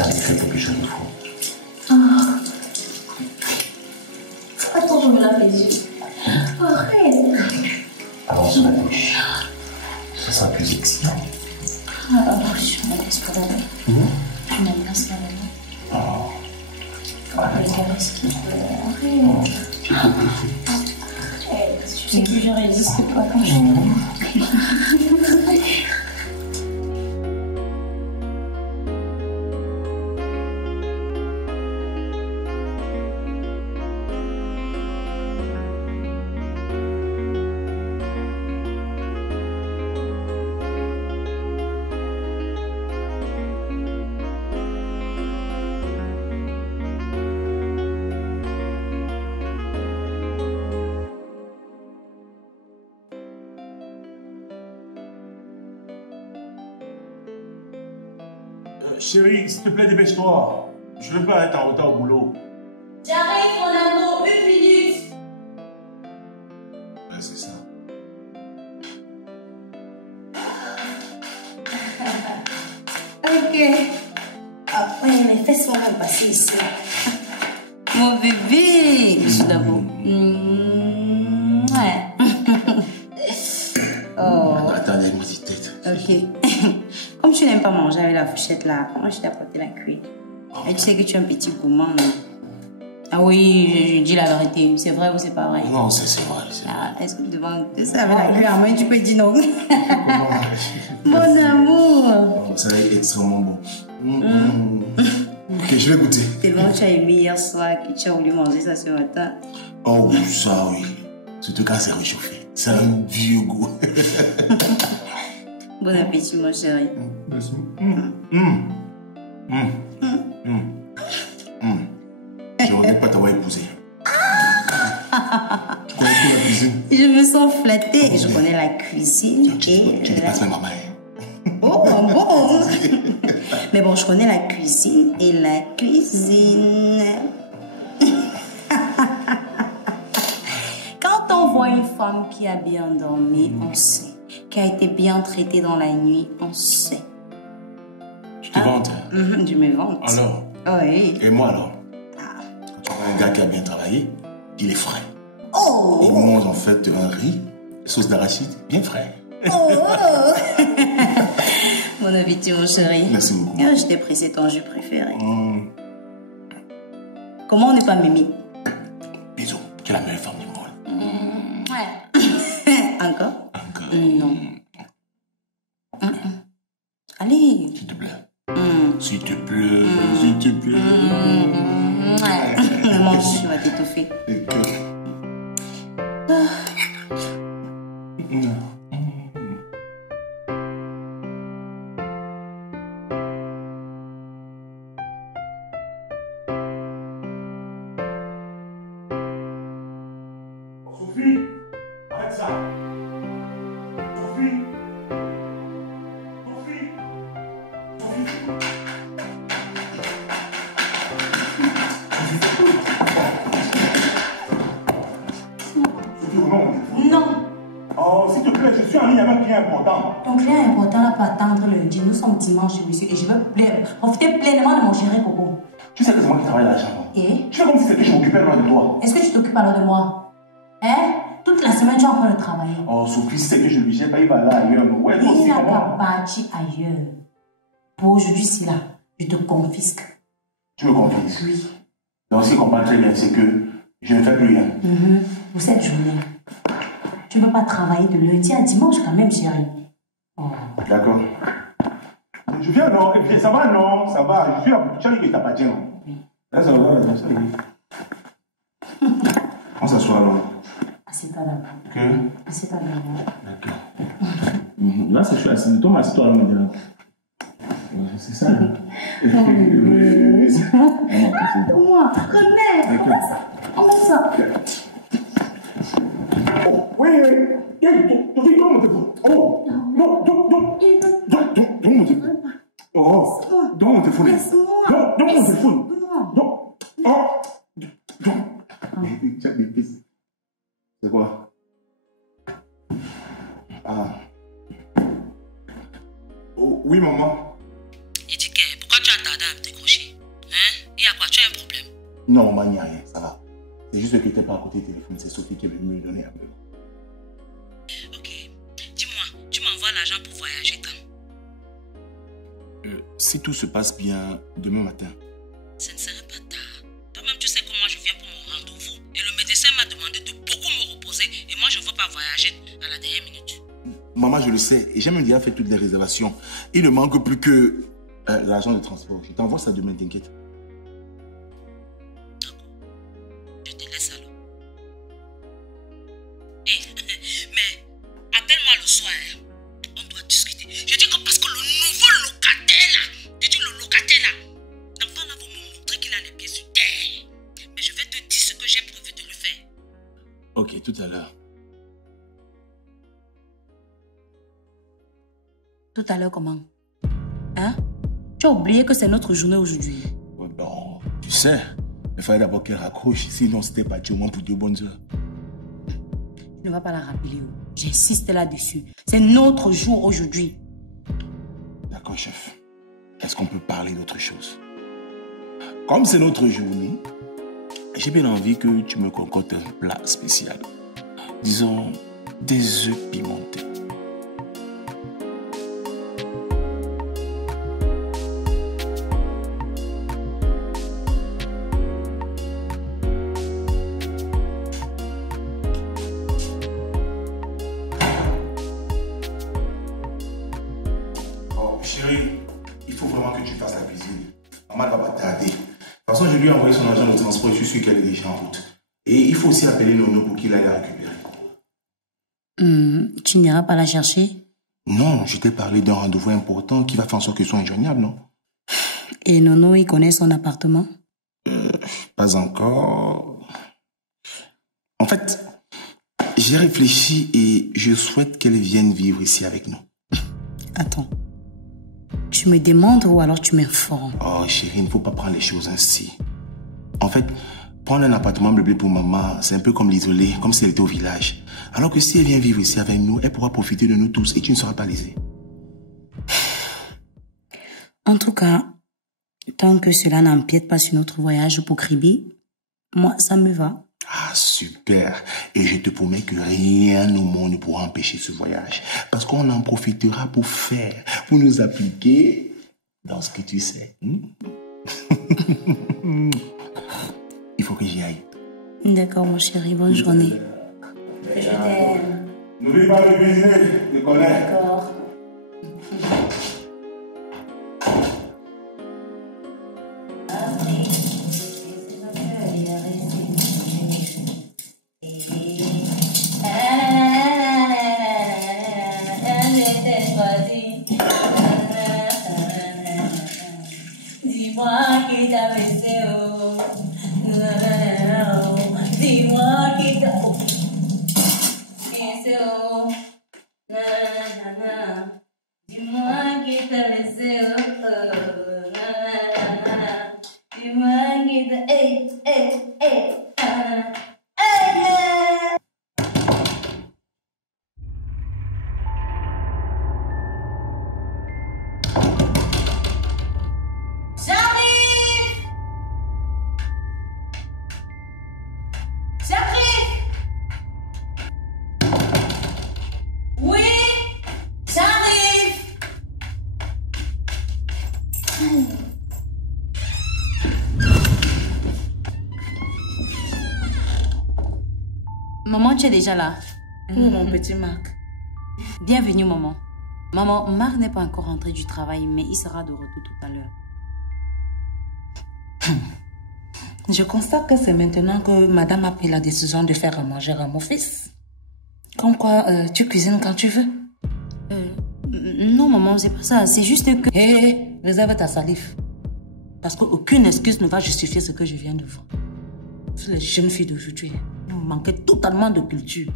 Regardez, faites quelque chose de fou. Attends, je me lave les yeux. Arrête. Allons sous la douche. Ce sera plus excitant. Je me laisse pas d'aller. Je me laisse pas d'aller. Arrête. Ce qu'il faut. Arrête. Tu sais que je résiste pas quand je Chérie, s'il te plaît, dépêche-toi. Je veux pas être en retard au boulot. J'arrive, mon amour, 1 minute. Ouais, c'est ça. Ok. Après, mes fesses vont passer ici. Mon bébé. Bisous d'abord. Ouais. Oh. Attendez, moi, petite tête. Ok. Comme tu n'aimes pas manger avec la fourchette là, moi je t'ai apporté la cuillère. Et tu sais que tu es un petit gourmand. Ah oui, je dis la vérité. C'est vrai ou c'est pas vrai? Non, c'est vrai. Ah, est-ce que devant ça avec la cuillère en main, tu peux dire non? Mon amour. Oh, ça est extrêmement bon. Ok, je vais goûter. Tellement tu as aimé hier soir que tu as voulu manger ça ce matin. Oh oui, ça oui. Surtout quand c'est réchauffé. C'est un vieux goût. Bon appétit, mon chéri. Merci. Je regrette pas t'avoir épousé. Tu connais plus la cuisine? Je me sens flattée et je connais la cuisine. Tu dépasses même ma mère. Oh, bon. Mais bon, je connais la cuisine et la cuisine. Quand on voit une femme qui a bien dormi, on sait. Qui a été bien traitée dans la nuit, on sait. Tu te vantes? Je me vante. Alors? Oui. Et moi alors? Quand tu vois un gars qui a bien travaillé, il est frais. Oh! Il mange en fait un riz, sauce d'arachide, bien frais. Oh! Bon appétit, mon chéri. Merci beaucoup. Je t'ai pressé ton jus préféré. Comment on n'est pas Mimi? Bisous, tu es la meilleure femme du monde. Ouais. Encore? Non. Allez. S'il te plaît. S'il te plaît. S'il te plaît. Mange, tu vas t'étouffer. Sophie, arrête ça. Sophie. Non. Oh, s'il te plaît, je suis en ligne avec un client important. Ton client important n'a pas attendre lundi. Nous sommes dimanche, monsieur, et je veux profiter pleinement de mon chéri Coco. Tu sais que c'est moi qui travaille à l'argent. Et? Tu fais comme si c'était que je m'occupais loin de toi. Est-ce que tu t'occupes alors de moi? Hein? Toute la semaine, tu es en train de travailler. Oh, Sophie, c'est que je lui gère pas, il va là ailleurs. Ouais, toi Il aussi, n'a comment? pas parti ailleurs. Pour aujourd'hui, c'est là. Je te confisque. Tu me confies? Oui. Donc, ce qu'on comprend très bien, c'est que je ne fais plus rien. Pour cette journée, tu ne peux pas travailler de lundi à dimanche quand même, chérie. Oh. D'accord. Je viens, non? Et puis, ça va, non? Ça va. Je suis à tu as dit que t'appartient. Oui. Là, ça va, ça y est. On s'assoit là. Assieds-toi d'abord. Ok. Assieds-toi d'abord. D'accord. Là, c'est je suis assis. Toi, assieds-toi là maintenant. C'est ça. Moi, remets. On met ça. Oh, oui, tu fais comment mon téléphone? Oh, non, donne mon téléphone. Oh, donne mon téléphone. Donne mon téléphone. Non, oh, Jack des fils. C'est quoi? Ah. Oh, oui, maman. Pourquoi tu as tardé à me décrocher? Il y a quoi? Tu as un problème? Non, maman, il n'y a rien, ça va. C'est juste que tu n'étais pas à côté du téléphone, c'est Sophie qui est venue me le donner un peu. Ok. Dis-moi, tu m'envoies l'argent pour voyager quand? Si tout se passe bien, demain matin. Ce ne serait pas tard. Toi-même, tu sais que moi, je viens pour mon rendez-vous. Et le médecin m'a demandé de beaucoup me reposer. Et moi, je ne veux pas voyager à la dernière minute. Maman, je le sais. Et j'ai même déjà fait toutes les réservations. Il ne manque plus que l'argent de transport. Je t'envoie ça demain, t'inquiète. D'accord. Je te laisse alors. Hey, mais appelle-moi le soir. On doit discuter. Je dis que parce que le nouveau locataire là, je dis le locataire là, l'enfant là va me montrer qu'il a les pieds sur terre. Mais je vais te dire ce que j'ai prévu de le faire. Ok, tout à l'heure. Tout à l'heure comment? Hein? Tu as oublié que c'est notre journée aujourd'hui. Oh non, tu sais, il fallait d'abord qu'elle raccroche. Sinon, c'était parti au moins pour 2 bonnes heures. Tu ne vas pas la rappeler. J'insiste là-dessus. C'est notre jour aujourd'hui. D'accord, chef. Est-ce qu'on peut parler d'autre chose? Comme c'est notre journée, j'ai bien envie que tu me concoctes un plat spécial. Disons, des œufs pimentés. Chérie, il faut vraiment que tu fasses la cuisine. Maman ne va pas tarder. De toute façon, je lui ai envoyé son argent de transport. Je suis sûr qu'elle est déjà en route. Et il faut aussi appeler Nono pour qu'il aille la récupérer. Tu n'iras pas la chercher? Non, je t'ai parlé d'un rendez-vous important qui va faire en sorte que ce soit injoignable, non? Et Nono, il connaît son appartement? Pas encore. En fait, j'ai réfléchi et je souhaite qu'elle vienne vivre ici avec nous. Attends. Tu me demandes ou alors tu m'informes? Oh chérie, il ne faut pas prendre les choses ainsi. En fait, prendre un appartement meublé pour maman, c'est un peu comme l'isoler, comme si elle était au village. Alors que si elle vient vivre ici avec nous, elle pourra profiter de nous tous et tu ne seras pas lésée. En tout cas, tant que cela n'empiète pas sur notre voyage pour Kribi, moi, ça me va. Ah, super. Et je te promets que rien au monde ne pourra empêcher ce voyage. Parce qu'on en profitera pour faire, pour nous appliquer dans ce que tu sais. Il faut que j'y aille. D'accord, mon chéri. Bonne journée. Je t'aime. N'oublie pas de cuisiner, je connais. D'accord. Dis-moi qui t'a baissé, oh. Dis-moi qui t'a baissé, oh. Dis-moi qui t'a baissé, oh. Dis-moi qui t'a... Hey, hey, hey. Maman, tu es déjà là? Mon petit Marc. Bienvenue, maman. Maman, Marc n'est pas encore rentré du travail, mais il sera de retour tout à l'heure. Je constate que c'est maintenant que madame a pris la décision de faire à manger à mon fils. Comme quoi, tu cuisines quand tu veux. Non, maman, c'est pas ça. C'est juste que... Hé, réserve ta salive. Parce qu'aucune excuse ne va justifier ce que je viens de voir. Les jeunes filles d'aujourd'hui, elles manquaient totalement de culture.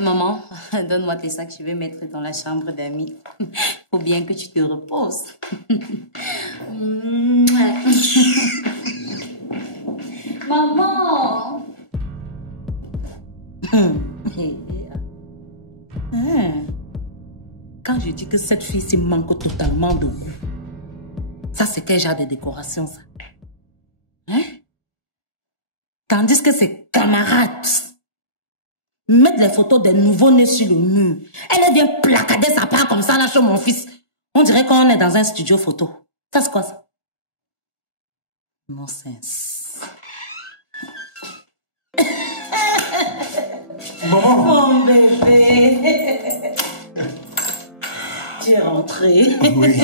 Maman, donne-moi tes sacs, je vais mettre dans la chambre d'amis. Faut bien que tu te reposes. Maman! Quand je dis que cette fille-ci manque totalement de goût, ça c'est quel genre de décoration ça? Hein? Tandis que ses camarades mettent les photos des nouveaux-nés sur le mur. Elle vient placader sa part comme ça là chez mon fils. On dirait qu'on est dans un studio photo. Ça c'est quoi ça? Nonsense. Maman! Mon bébé! Tu es rentré. Oui.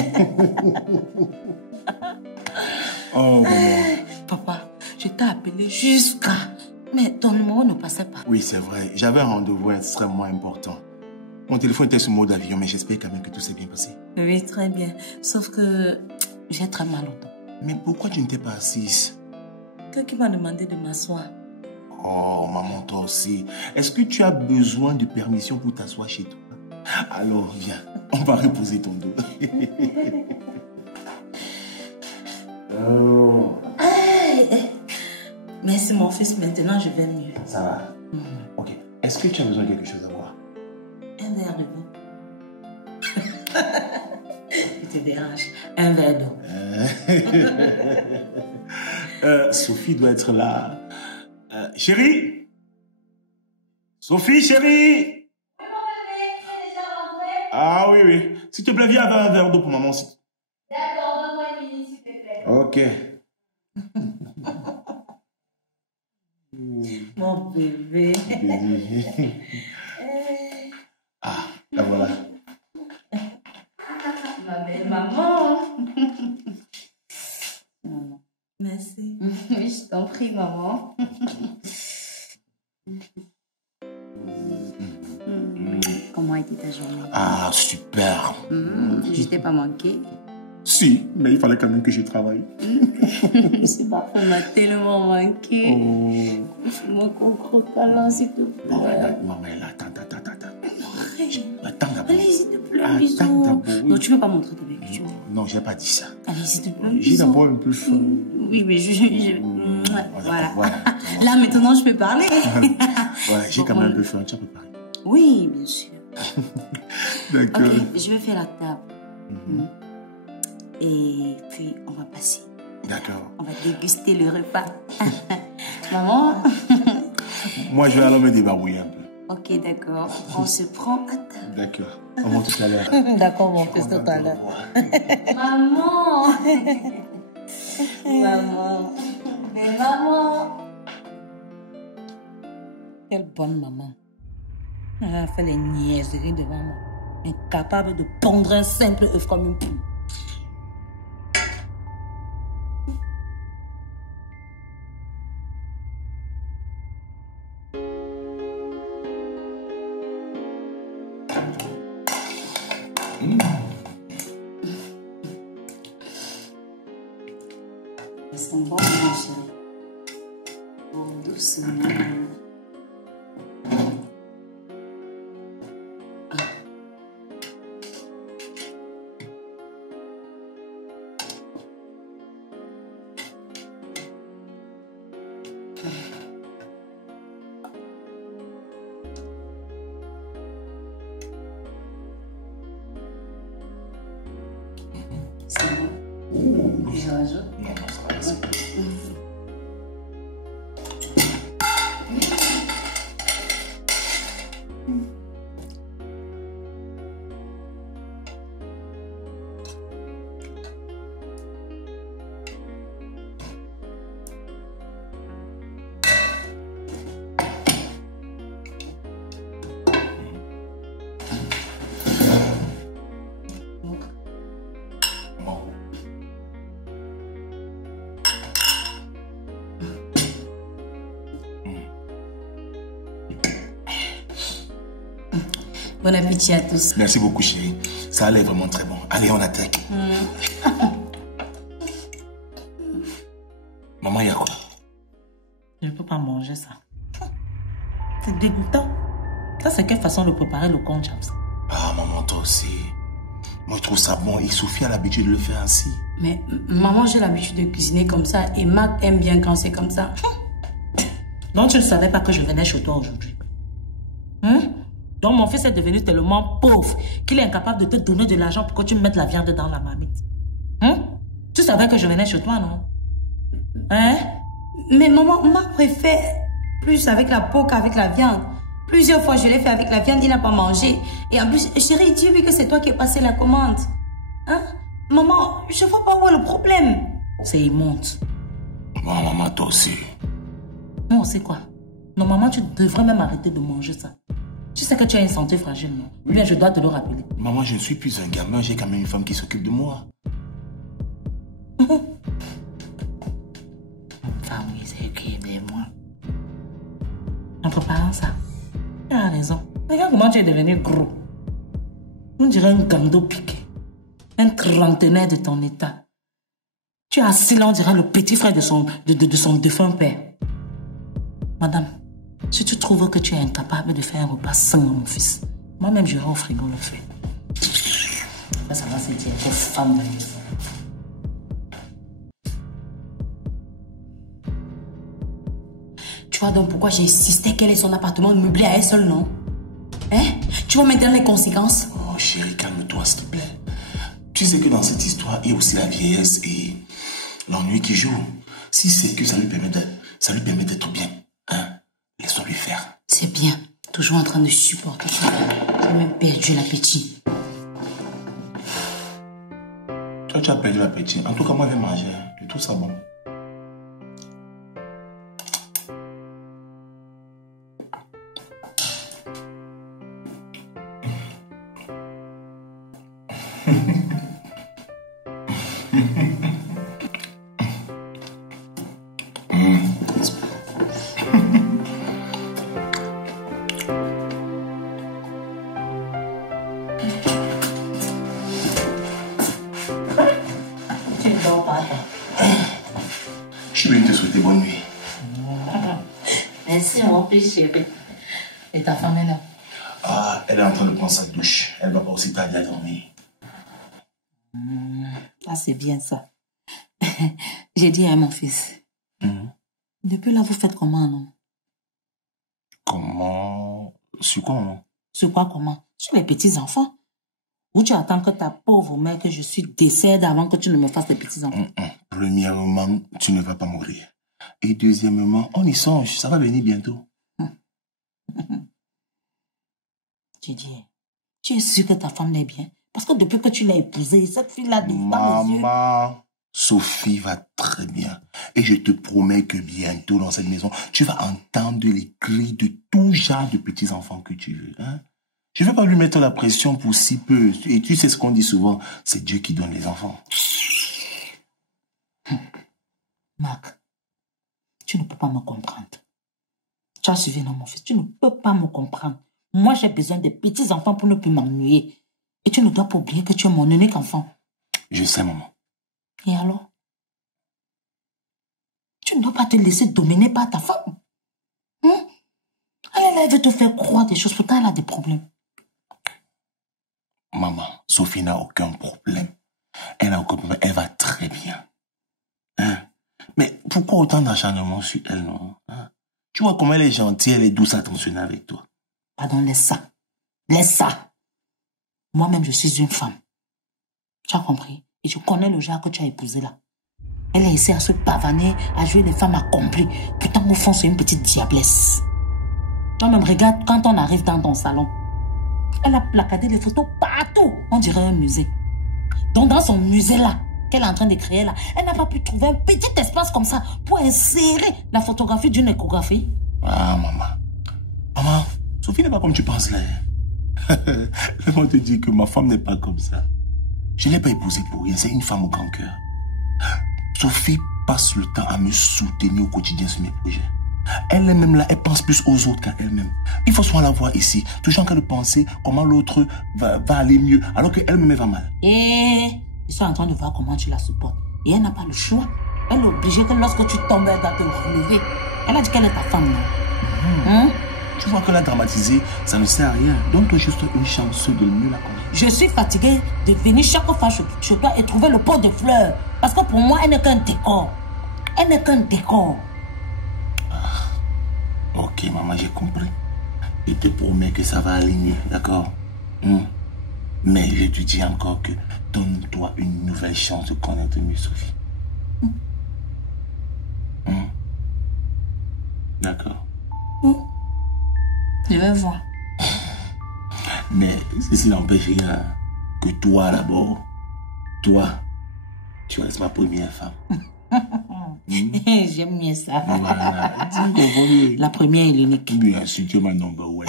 Oh, maman. Papa, je t'ai appelé jusqu'à... Mais ton numéro ne passait pas. Oui, c'est vrai. J'avais un rendez-vous extrêmement important. Mon téléphone était sur mode avion, mais j'espère quand même que tout s'est bien passé. Oui, très bien. Sauf que j'ai très mal au dos. Mais pourquoi tu ne t'es pas assise? Quelqu'un m'a demandé de m'asseoir. Oh, maman, toi aussi. Est-ce que tu as besoin de permission pour t'asseoir chez toi? Alors, viens, on va reposer ton dos. Oh. Merci mon fils, maintenant je vais mieux. Ça va? Ok. Est-ce que tu as besoin de quelque chose à boire? Un verre de d'eau. Il te dérange. Un verre d'eau. Sophie doit être là. Chérie? Sophie, chérie? Oui, mon bébé, tu es déjà rentré? Ah oui, oui. S'il te plaît, viens avec un verre d'eau pour maman. D'accord, donne-moi une minute, s'il te plaît. Ok. Mon bébé. Ah, la voilà. Ma belle maman. Merci. Oui, je t'en prie, maman. Comment a été ta journée? Ah, super. Je t'ai pas manqué. Si, mais il fallait quand même que je travaille. C'est parfait, m'a tellement manqué. Mon concro câlin, s'il te plaît. Maman, elle attend. Attends d'abord. Allez, s'il te plaît, un Attends bisou. d'abord. Non, tu veux pas montrer tes bébés. Non, j'ai pas dit ça. Allez, s'il te plaît, un J'ai bisou. d'abord un peu faim. Oui, mais voilà. Voilà. Là, maintenant, je peux parler. Ouais, j'ai quand même un peu faim. Tu as préparé? Oui, bien sûr. D'accord. Ok, je vais faire la table. Et puis, on va passer. D'accord. On va déguster le repas. Maman? Moi, je vais alors me débarbouiller un peu. Ok, d'accord. On se prend à table. D'accord. On va tout à l'heure. D'accord, mon fils, tout à l'heure. Maman! Maman! Mais maman! Quelle bonne maman. Elle a fait les niaiseries devant moi. Incapable de pondre un simple œuf comme une poule. Ils sont bons, mon chéri. Bon, doucement. C'est bon. Je rajoute. Non, ça va, c'est bon. Bon appétit à tous. Merci beaucoup, chérie. Ça allait vraiment très bon. Allez, on attaque. Maman, il y a quoi? Je ne peux pas manger ça. C'est dégoûtant. Ça, c'est quelle façon de préparer le con, James? Ah, maman, toi aussi. Moi, je trouve ça bon et Sophie a l'habitude de le faire ainsi. Mais maman, j'ai l'habitude de cuisiner comme ça et Marc aime bien quand c'est comme ça. Donc, tu ne savais pas que je venais chez toi aujourd'hui. Hein? Donc mon fils est devenu tellement pauvre qu'il est incapable de te donner de l'argent pour que tu mettes la viande dans la marmite. Tu savais que je venais chez toi, non? Hein? Mais maman, Marc préfère plus avec la peau qu'avec la viande. Plusieurs fois, je l'ai fait avec la viande, il n'a pas mangé. Et en plus, chérie, dis-lui que c'est toi qui as passé la commande. Hein? Maman, je vois pas où est le problème. C'est immonde. Maman, toi aussi. Moi aussi quoi? Normalement, tu devrais même arrêter de manger ça. Tu sais que tu as une santé fragile, non? Ou bien je dois te le rappeler. Maman, je ne suis plus un gamin, j'ai quand même une femme qui s'occupe de moi. Femme qui s'occupe de moi. En préparant ça, tu as raison. Regarde comment tu es devenu gros. On dirait un gando piqué. Un trentenaire de ton état. Tu es assis là, on dirait le petit frère de son défunt père. Madame, si tu trouves que tu es incapable de faire un repas sain à mon fils, moi-même j'irai au frigo le faire. Ça va se dire que femme de maison. Tu vois donc pourquoi j'ai insisté qu'elle ait son appartement meublé à elle seule, non? Hein? Tu vois maintenant les conséquences? Oh chérie, calme-toi s'il te plaît. Tu sais que dans cette histoire, il y a aussi la vieillesse et l'ennui qui joue. Si c'est que ça lui permet d'être bien, hein, laisse-le lui faire. C'est bien. Toujours en train de supporter ça. J'ai même perdu l'appétit. Toi, tu as perdu l'appétit. En tout cas, moi, je vais manger. De tout ça, bon. Je vais te souhaiter bonne nuit. Merci, mon petit chéri. Et ta femme est là? Ah, elle est en train de prendre sa douche. Elle va pas aussi tarder à dormir. Ah, c'est bien ça. J'ai dit à mon fils. Depuis là, vous faites comment, non? Comment? Sur quoi, non? Sur quoi, comment? Sur les petits-enfants. Ou tu attends que ta pauvre mère, que je suis décède avant que tu ne me fasses les petits-enfants? Premièrement, tu ne vas pas mourir. Et deuxièmement, on y songe. Ça va venir bientôt. Tu dis, tu es sûr que ta femme est bien? Parce que depuis que tu l'as épousée, cette fille-là, dans mes yeux... Maman, Sophie va très bien. Et je te promets que bientôt, dans cette maison, tu vas entendre les cris de tout genre de petits-enfants que tu veux. Hein? Je ne vais pas lui mettre la pression pour si peu. Et tu sais ce qu'on dit souvent, c'est Dieu qui donne les enfants. Marc, tu ne peux pas me comprendre. Tu as suivi, non, mon fils? Tu ne peux pas me comprendre. Moi, j'ai besoin de petits-enfants pour ne plus m'ennuyer. Et tu ne dois pas oublier que tu es mon unique enfant. Je sais, maman. Et alors? Tu ne dois pas te laisser dominer par ta femme. Elle veut te faire croire des choses, pourtant elle a des problèmes. Maman, Sophie n'a aucun problème. Elle n'a aucun problème. Elle va très bien. Hein? Mais pourquoi autant d'acharnement sur elle, non? Hein? Tu vois comment elle est gentille, elle est douce, attentionnée avec toi. Pardon, laisse ça. Laisse ça. Moi-même, je suis une femme. Tu as compris? Et je connais le genre que tu as épousé là. Elle a essayé à se pavaner, à jouer les femmes accomplies. Pourtant, au fond, c'est une petite diablesse. Toi-même, regarde quand on arrive dans ton salon. Elle a placardé les photos partout. On dirait un musée. Donc, dans son musée-là, qu'elle est en train de créer là, elle n'a pas pu trouver un petit espace comme ça pour insérer la photographie d'une échographie. Ah, maman. Maman, Sophie n'est pas comme tu penses là. Laisse-moi te dire que ma femme n'est pas comme ça. Je ne l'ai pas épousée pour rien. C'est une femme au grand cœur. Sophie passe le temps à me soutenir au quotidien sur mes projets. Elle-même là, elle pense plus aux autres qu'à elle-même. Il faut souvent la voir ici, toujours en train de penser comment l'autre va aller mieux, alors qu'elle-même va mal. Et ils sont en train de voir comment tu la supportes. Et elle n'a pas le choix. Elle est obligée que lorsque tu tombes, elle va te relever. Elle a dit qu'elle est ta femme, non? Tu vois qu'elle a dramatisé, ça ne sert à rien. Donne-toi juste une chance de mieux la connaître. Je suis fatiguée de venir chaque fois chez toi et trouver le pot de fleurs. Parce que pour moi, elle n'est qu'un décor. Elle n'est qu'un décor. Ok, maman, j'ai compris. Je te promets que ça va aligner, d'accord? Mais je te dis encore que donne-toi une nouvelle chance de connaître mieux Sophie. D'accord. Je vais voir. Mais ceci n'empêche rien que toi d'abord, toi, tu restes ma première femme. J'aime bien ça. Voilà. La première et l'unique. Bien sûr, tu es ma number one.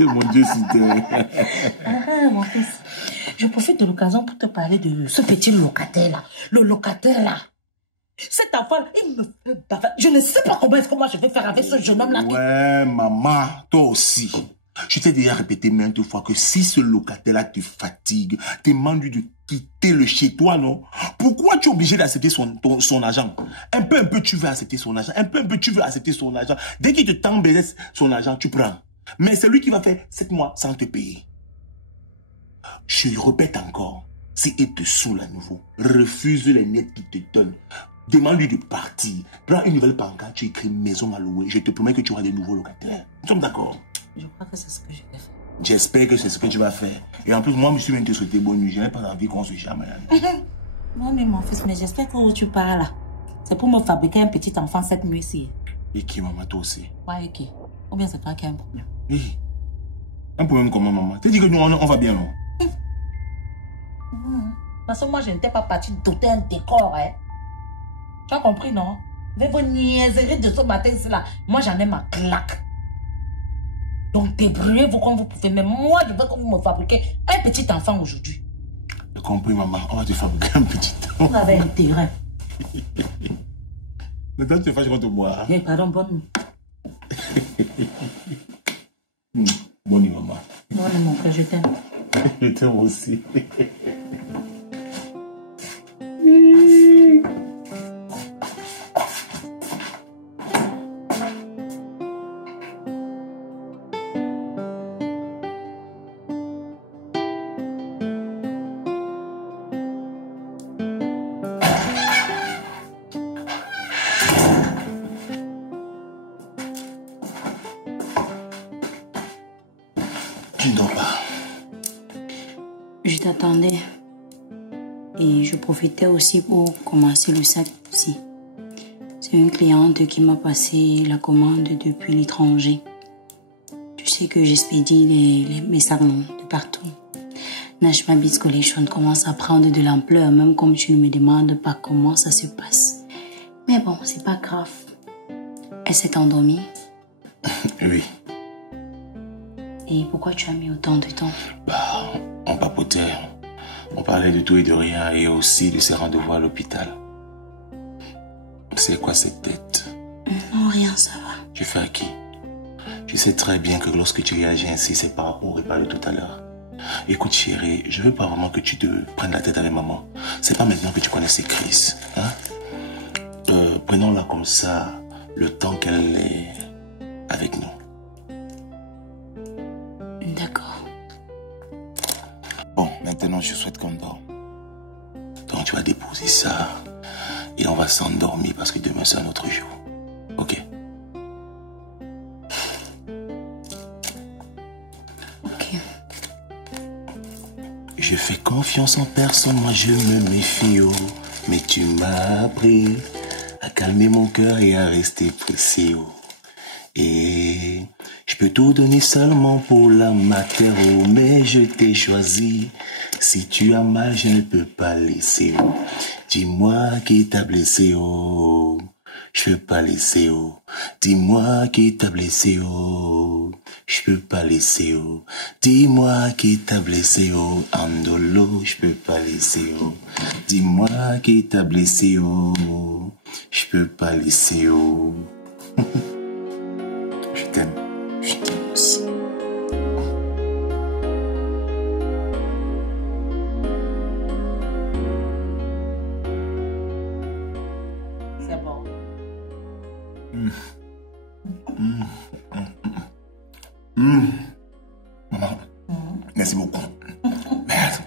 Mon Dieu, s'il te plaît. Mon fils, je profite de l'occasion pour te parler de ce petit locataire-là. Le locataire-là. Cet enfant, il me fait baffer. Je ne sais pas comment est-ce que moi je vais faire avec ce jeune homme-là. Ouais, maman, toi aussi. Je t'ai déjà répété maintes fois que si ce locataire-là te fatigue, demande-lui de quitter le chez toi, non? Pourquoi tu es obligé d'accepter son argent? Un peu, tu veux accepter son argent. Un peu, tu veux accepter son argent. Dès qu'il te t'embête son argent, tu prends. Mais c'est lui qui va faire 7 mois sans te payer. Je répète encore, si il te saoule à nouveau, refuse les miettes qu'il te donne. Demande-lui de partir. Prends une nouvelle pancarte, tu écris maison à louer. Je te promets que tu auras des nouveaux locataires. Nous sommes d'accord? Je crois que c'est ce que je vais faire. J'espère que c'est ce que tu vas faire. Et en plus, moi, je suis même te souhaiter bonne nuit. Je n'ai pas envie qu'on se chame. Non, mais mon fils, mais j'espère que tu pars là. C'est pour me fabriquer un petit enfant cette nuit-ci. Et qui, maman, toi aussi? Ouais, ok. Ou bien c'est toi qui as un problème. Oui. Un problème comment, maman? Tu dis que nous, on va bien, non? Parce que moi, je n'étais pas partie doter un décor, hein. Tu as compris, non? Avec vos niaiseries de ce matin-ci là, moi, j'en ai ma claque. Donc, débrouillez-vous comme vous pouvez. Mais moi, je veux que vous me fabriquez un petit enfant aujourd'hui. J'ai compris, maman. On va te fabriquer un petit enfant. Vous avez intérêt. Maintenant, tu te fâches contre moi. Eh, pardon, bonne nuit. Bonne nuit, maman. Bonne nuit, mon frère, je t'aime. Je t'aime aussi. Tu ne dors pas. Je t'attendais. Et je profitais aussi pour commencer le sac aussi. C'est une cliente qui m'a passé la commande depuis l'étranger. Tu sais que j'expédie mes sacs de partout. Nashma Beats Collection commence à prendre de l'ampleur, même comme tu ne me demandes pas comment ça se passe. Mais bon, c'est pas grave. Elle s'est endormie. Oui. Et pourquoi tu as mis autant de temps? Bah, on papotait. On parlait de tout et de rien et aussi de ses rendez-vous à l'hôpital. C'est quoi cette tête? Non, rien, ça va. Tu fais à qui? Je sais très bien que lorsque tu réagis ainsi, c'est par rapport au repas de tout à l'heure. Écoute chérie, je veux pas vraiment que tu te prennes la tête avec maman. C'est pas maintenant que tu connais ses crises. Hein? Prenons-la comme ça, le temps qu'elle est avec nous. D'accord. Bon, maintenant je souhaite qu'on dorme. Donc tu vas déposer ça et on va s'endormir parce que demain c'est un autre jour. Ok? Ok. Je fais confiance en personne, moi je me méfie, oh. Mais tu m'as appris à calmer mon cœur et à rester pressé, oh. Et je peux tout donner seulement pour la matière, oh. Mais je t'ai choisi. Si tu as mal, je ne peux pas laisser, oh. Dis-moi qui t'a blessé, oh. Je peux pas laisser, oh. Dis-moi qui t'a blessé, oh. Je peux pas laisser, oh. Dis-moi qui t'a blessé, oh. Andolo, je peux pas laisser, oh. Dis-moi qui t'a blessé, oh. Je peux pas laisser, oh. Je t'aime. Je t'aime aussi. C'est bon. Maman, merci beaucoup. Merde,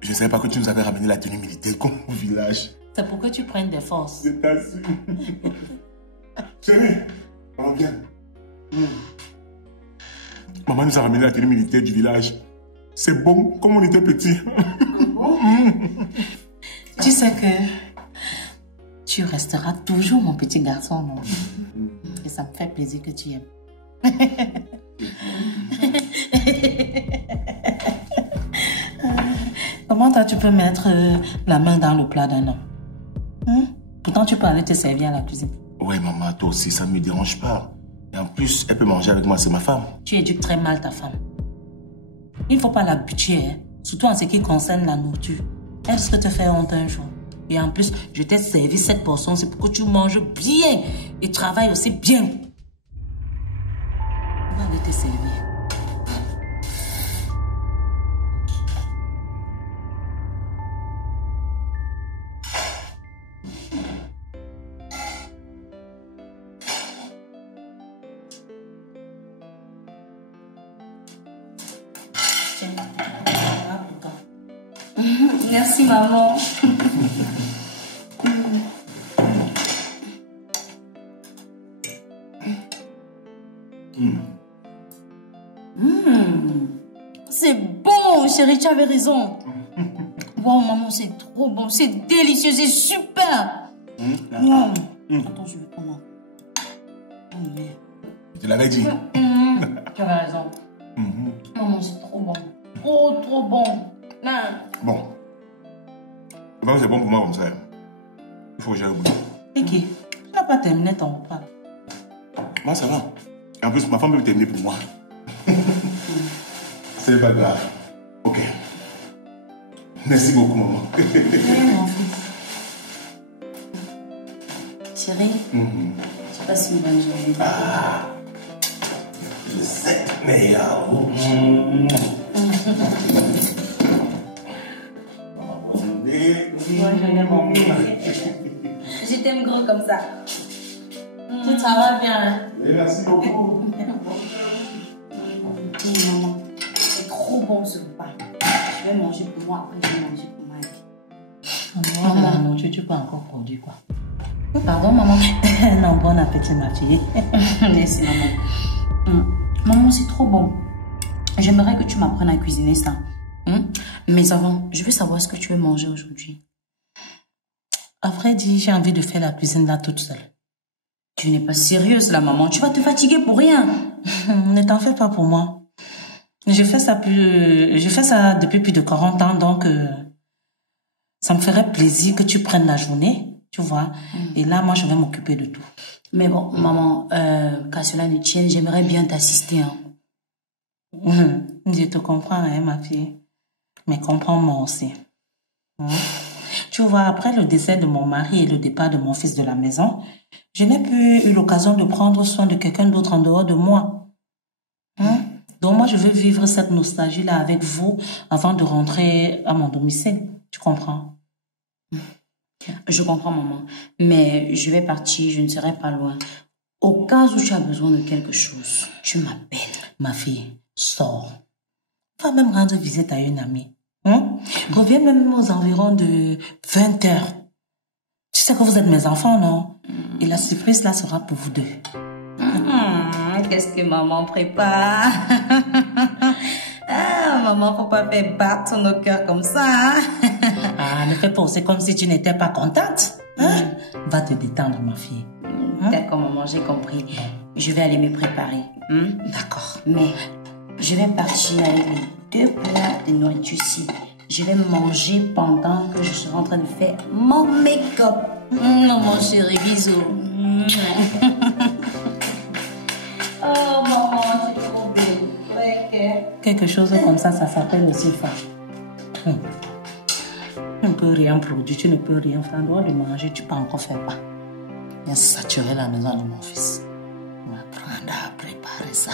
je ne savais pas que tu nous avais ramené la tenue militaire comme au village. C'est pour que tu prennes des forces. Je t'assure. Chérie, on vient. Maman nous a ramené la tenue militaire du village. C'est bon, comme on était petits. Tu sais que tu resteras toujours mon petit garçon, non? Et ça me fait plaisir que tu aimes. Comment toi tu peux mettre la main dans le plat d'un homme? Pourtant tu peux aller te servir à la cuisine. Ouais, maman, toi aussi, ça ne me dérange pas. Et en plus, elle peut manger avec moi, c'est ma femme. Tu éduques très mal ta femme. Il ne faut pas l'habituer, hein? Surtout en ce qui concerne la nourriture. Elle risque de te faire honte un jour. Et en plus, je t'ai servi cette portion, c'est pour que tu manges bien et travailles aussi bien. On va aller te servir. Merci, maman. C'est bon, chérie, tu avais raison. Wow, maman, c'est trop bon. C'est délicieux, c'est super. Wow. Attends, je vais prendre. Je te l'avais dit. Tu avais raison. Maman, c'est trop bon. Trop bon. Bon. C'est bon pour moi comme ça. Il faut que j'aille au bout. Et qui? Tu n'as pas terminé ton repas. Moi, ça va. Et en plus, ma femme peut terminer pour moi. C'est pas grave. Ok. Merci beaucoup, maman. Mon fils. Chérie, tu passes une bonne journée. Je sais, meilleur. Moi, je l'aime en bien. Je t'aime gros comme ça. Tu travailles bien, hein? Merci beaucoup. Maman, c'est trop bon ce repas. Je vais manger pour moi, après je vais manger pour Mike. Maman, tu peux encore produire quoi? Pardon, maman? Non, bon appétit, ma fille. Merci, maman. Maman, c'est trop bon. J'aimerais que tu m'apprennes à cuisiner ça. Mais avant, je veux savoir ce que tu veux manger aujourd'hui. À vrai dire, j'ai envie de faire la cuisine là toute seule. Tu n'es pas sérieuse là, maman. Tu vas te fatiguer pour rien. Ne t'en fais pas pour moi. Je fais ça depuis plus de 40 ans, donc ça me ferait plaisir que tu prennes la journée, tu vois. Et là, moi, je vais m'occuper de tout. Mais bon, maman, qu'à cela ne tienne, j'aimerais bien t'assister. Hein. Je te comprends, hein, ma fille. Mais comprends-moi aussi. Tu vois, après le décès de mon mari et le départ de mon fils de la maison, je n'ai plus eu l'occasion de prendre soin de quelqu'un d'autre en dehors de moi. Donc moi, je veux vivre cette nostalgie-là avec vous avant de rentrer à mon domicile. Tu comprends? Je comprends, maman. Mais je vais partir, je ne serai pas loin. Au cas où tu as besoin de quelque chose, tu m'appelles. Ma fille, sors. Va même rendre visite à une amie. Reviens même aux environs de 20 heures. Tu sais que vous êtes mes enfants, non? Et la surprise là sera pour vous deux. Qu'est-ce que maman prépare? Maman, faut pas faire battre nos cœurs comme ça. Ne fais pas aussi comme si tu n'étais pas contente. Va te détendre, ma fille. D'accord, maman, j'ai compris. Je vais aller me préparer. D'accord. Mais je vais partir avec les 2 plats de nourriture ici. Je vais manger pendant que je serai en train de faire mon make-up. Mon chéri, bisous. Oh, maman, tu es trop belle. Ouais, quelque chose comme ça s'appelle aussi fâche. Tu ne peux rien produire, tu ne peux rien faire. En dehors de manger, tu peux encore faire pas. Viens saturer la maison de mon fils. On va apprendre à préparer ça.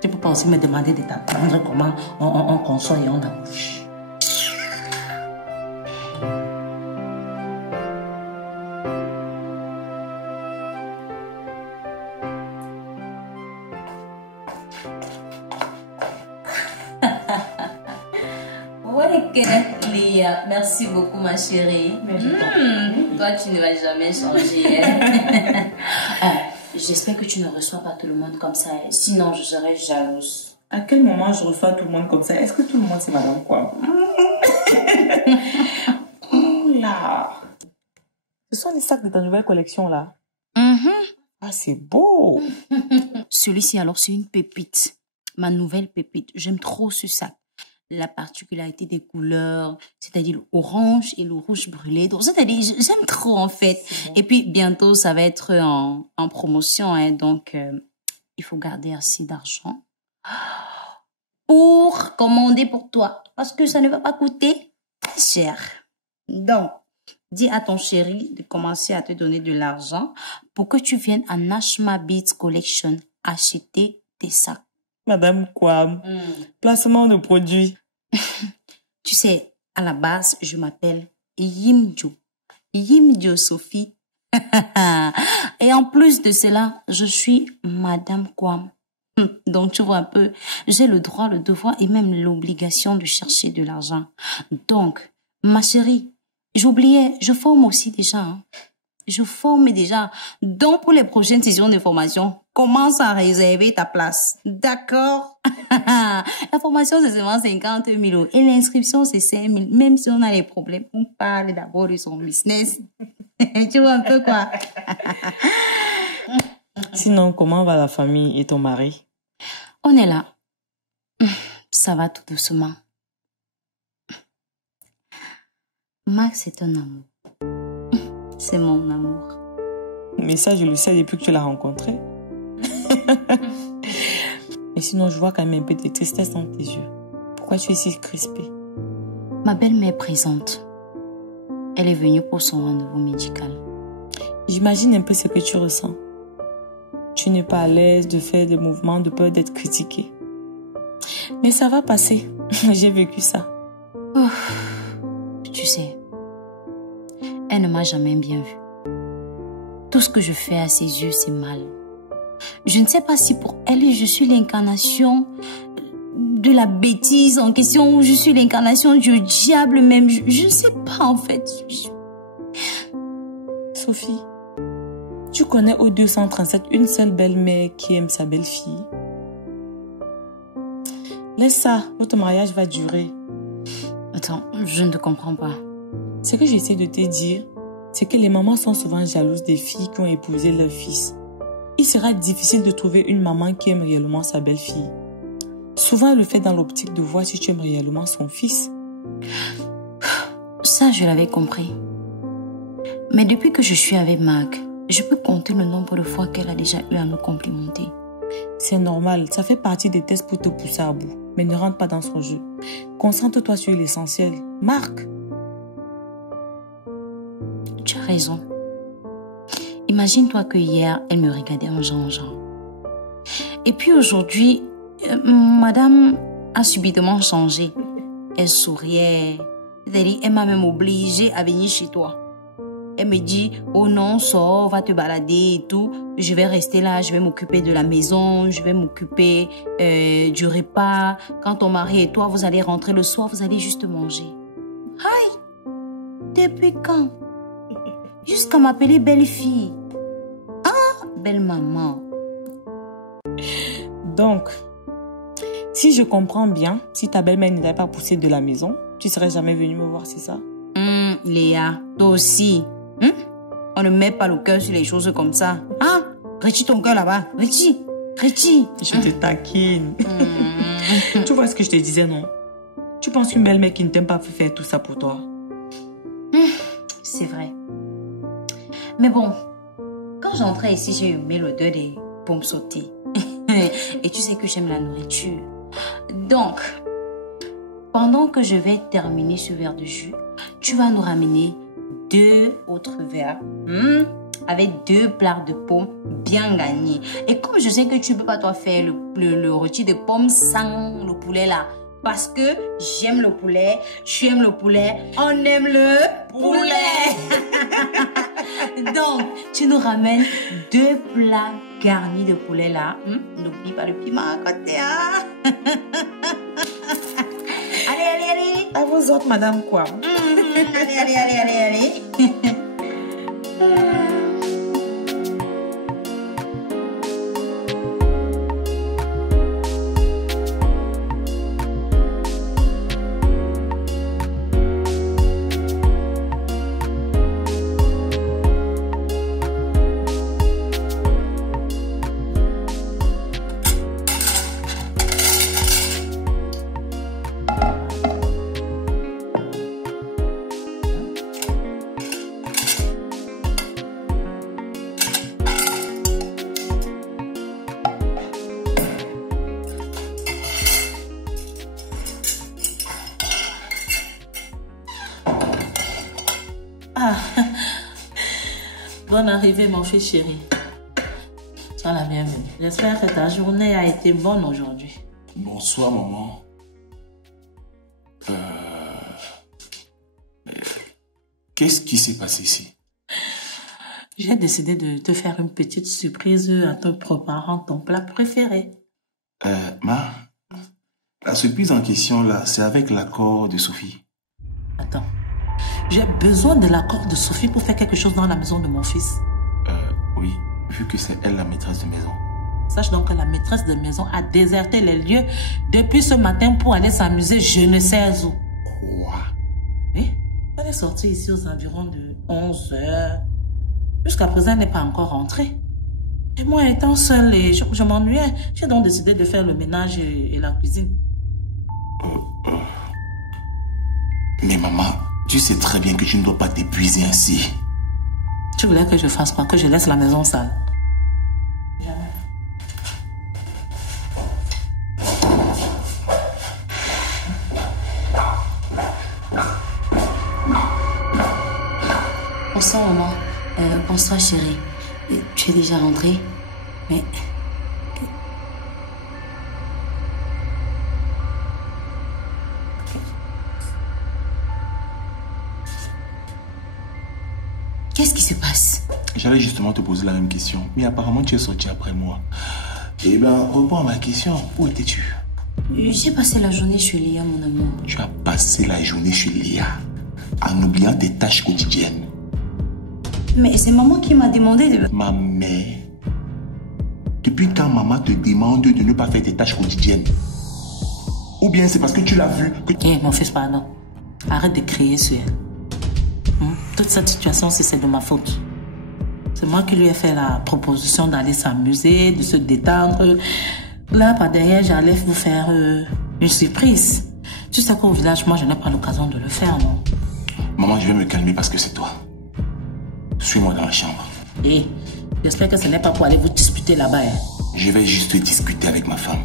Tu peux pas aussi me demander de t'apprendre comment on conçoit et on accouche. Léa, merci beaucoup ma chérie. Toi tu ne vas jamais changer. J'espère que tu ne reçois pas tout le monde comme ça. Sinon je serais jalouse. À quel moment je reçois tout le monde comme ça? Est-ce que tout le monde c'est madame quoi? Oh là! Ce sont les sacs de ta nouvelle collection là. Ah, c'est beau! Celui-ci, alors, c'est une pépite. Ma nouvelle pépite. J'aime trop ce sac. La particularité des couleurs, c'est-à-dire l'orange et le rouge brûlé. Donc, c'est-à-dire, j'aime trop, en fait. Bon. Et puis, bientôt, ça va être en promotion. Hein, donc, il faut garder assez d'argent pour commander pour toi. Parce que ça ne va pas coûter très cher. Donc, dis à ton chéri de commencer à te donner de l'argent pour que tu viennes à Nashma Beats Collection acheter tes sacs. Madame Kwam, placement de produits. Tu sais, à la base, je m'appelle Yimjo. Yimjo Sophie. Et en plus de cela, je suis Madame Kwam. Donc, tu vois un peu, j'ai le droit, le devoir et même l'obligation de chercher de l'argent. Donc, ma chérie, j'oubliais, je forme aussi déjà. Hein. Je forme déjà. Donc, pour les prochaines sessions de formation, commence à réserver ta place. D'accord? La formation, c'est seulement 50 000 €. Et l'inscription, c'est 5 000. Même si on a des problèmes, on parle d'abord de son business. Tu vois un peu quoi? Sinon, comment va la famille et ton mari? On est là. Ça va tout doucement. Max est un amour. C'est mon amour. Mais ça, je le sais depuis que tu l'as rencontré. Et sinon, je vois quand même un peu de tristesse dans tes yeux. Pourquoi tu es si crispée? Ma belle-mère est présente. Elle est venue pour son rendez-vous médical. J'imagine un peu ce que tu ressens. Tu n'es pas à l'aise de faire des mouvements de peur d'être critiquée. Mais ça va passer. J'ai vécu ça. Oh, tu sais, elle ne m'a jamais bien vue. Tout ce que je fais à ses yeux, c'est mal. Je ne sais pas si pour elle, je suis l'incarnation de la bêtise en question ou je suis l'incarnation du diable même. Je ne sais pas en fait. Sophie, tu connais au 237 une seule belle-mère qui aime sa belle-fille? Laisse ça, votre mariage va durer. Attends, je ne te comprends pas. Ce que j'essaie de te dire, c'est que les mamans sont souvent jalouses des filles qui ont épousé leur fils. Il sera difficile de trouver une maman qui aime réellement sa belle-fille. Souvent, elle le fait dans l'optique de voir si tu aimes réellement son fils. Ça, je l'avais compris. Mais depuis que je suis avec Marc, je peux compter le nombre de fois qu'elle a déjà eu à me complimenter. C'est normal, ça fait partie des tests pour te pousser à bout. Mais ne rentre pas dans son jeu. Concentre-toi sur l'essentiel. Marc! Tu as raison. Imagine-toi que hier, elle me regardait en genre. Et puis aujourd'hui, madame a subitement changé. Elle souriait. C'est-à-dire, elle m'a même obligée à venir chez toi. Elle me dit, oh non, sors, va te balader et tout. Je vais rester là, je vais m'occuper de la maison, je vais m'occuper du repas. Quand ton mari et toi, vous allez rentrer le soir, vous allez juste manger. Aïe! Depuis quand? Jusqu'à m'appeler belle-fille. Ah, belle-maman. Donc, si je comprends bien, si ta belle-mère ne t'avait pas poussé de la maison, tu serais jamais venue me voir, c'est ça? Léa, toi aussi. On ne met pas le cœur sur les choses comme ça. Hein? Retire ton cœur là-bas. Retire. Je te taquine. Tu vois ce que je te disais, non? Tu penses qu'une belle-mère qui ne t'aime pas peut faire tout ça pour toi? C'est vrai. Mais bon, quand j'entrais ici, j'ai aimé l'odeur des pommes sautées. Et tu sais que j'aime la nourriture. Donc, pendant que je vais terminer ce verre de jus, tu vas nous ramener 2 autres verres avec 2 plats de pommes bien gagnés. Et comme je sais que tu ne peux pas toi faire le rôti de pommes sans le poulet là, parce que j'aime le poulet, tu aimes le poulet, on aime le poulet. Donc, tu nous ramènes 2 plats garnis de poulet là. N'oublie pas le piment à côté. Hein? Allez. À vos autres, madame quoi? Allez. Bonne arrivée, mon fils chéri. Sois la bienvenue. J'espère que ta journée a été bonne aujourd'hui. Bonsoir, maman. Qu'est-ce qui s'est passé ici? J'ai décidé de te faire une petite surprise en te préparant ton plat préféré. La surprise en question, là, c'est avec l'accord de Sophie. Attends. J'ai besoin de l'accord de Sophie pour faire quelque chose dans la maison de mon fils. Oui, vu que c'est elle la maîtresse de maison. Sache donc que la maîtresse de maison a déserté les lieux depuis ce matin pour aller s'amuser je ne sais où. Quoi? Oui, elle est sortie ici aux environs de 11 heures. Jusqu'à présent, elle n'est pas encore rentrée. Et moi, étant seule, je m'ennuyais. J'ai donc décidé de faire le ménage et la cuisine. Mais maman, tu sais très bien que tu ne dois pas t'épuiser ainsi. Tu voulais que je fasse quoi? Que je laisse la maison sale? Jamais. Bonsoir, maman. Bonsoir, chérie. Tu es déjà rentrée? Mais... Qu'est-ce qui se passe? J'allais justement te poser la même question, mais apparemment tu es sorti après moi. Eh bien, réponds à ma question. Où étais-tu? J'ai passé la journée chez Léa, mon amour. Tu as passé la journée chez Léa, en oubliant tes tâches quotidiennes. Mais c'est maman qui m'a demandé de... Ma mère, depuis quand maman te demande de ne pas faire tes tâches quotidiennes? Ou bien c'est parce que tu l'as vu que... Eh, mon fils, pardon. Arrête de crier sur elle. Toute cette situation, c'est de ma faute. C'est moi qui lui ai fait la proposition d'aller s'amuser, de se détendre. Là, par derrière, j'allais vous faire une surprise. Tu sais qu'au village, moi, je n'ai pas l'occasion de le faire, non? Maman, je vais me calmer parce que c'est toi. Suis-moi dans la chambre. Et j'espère que ce n'est pas pour aller vous disputer là-bas. Hein. Je vais juste discuter avec ma femme.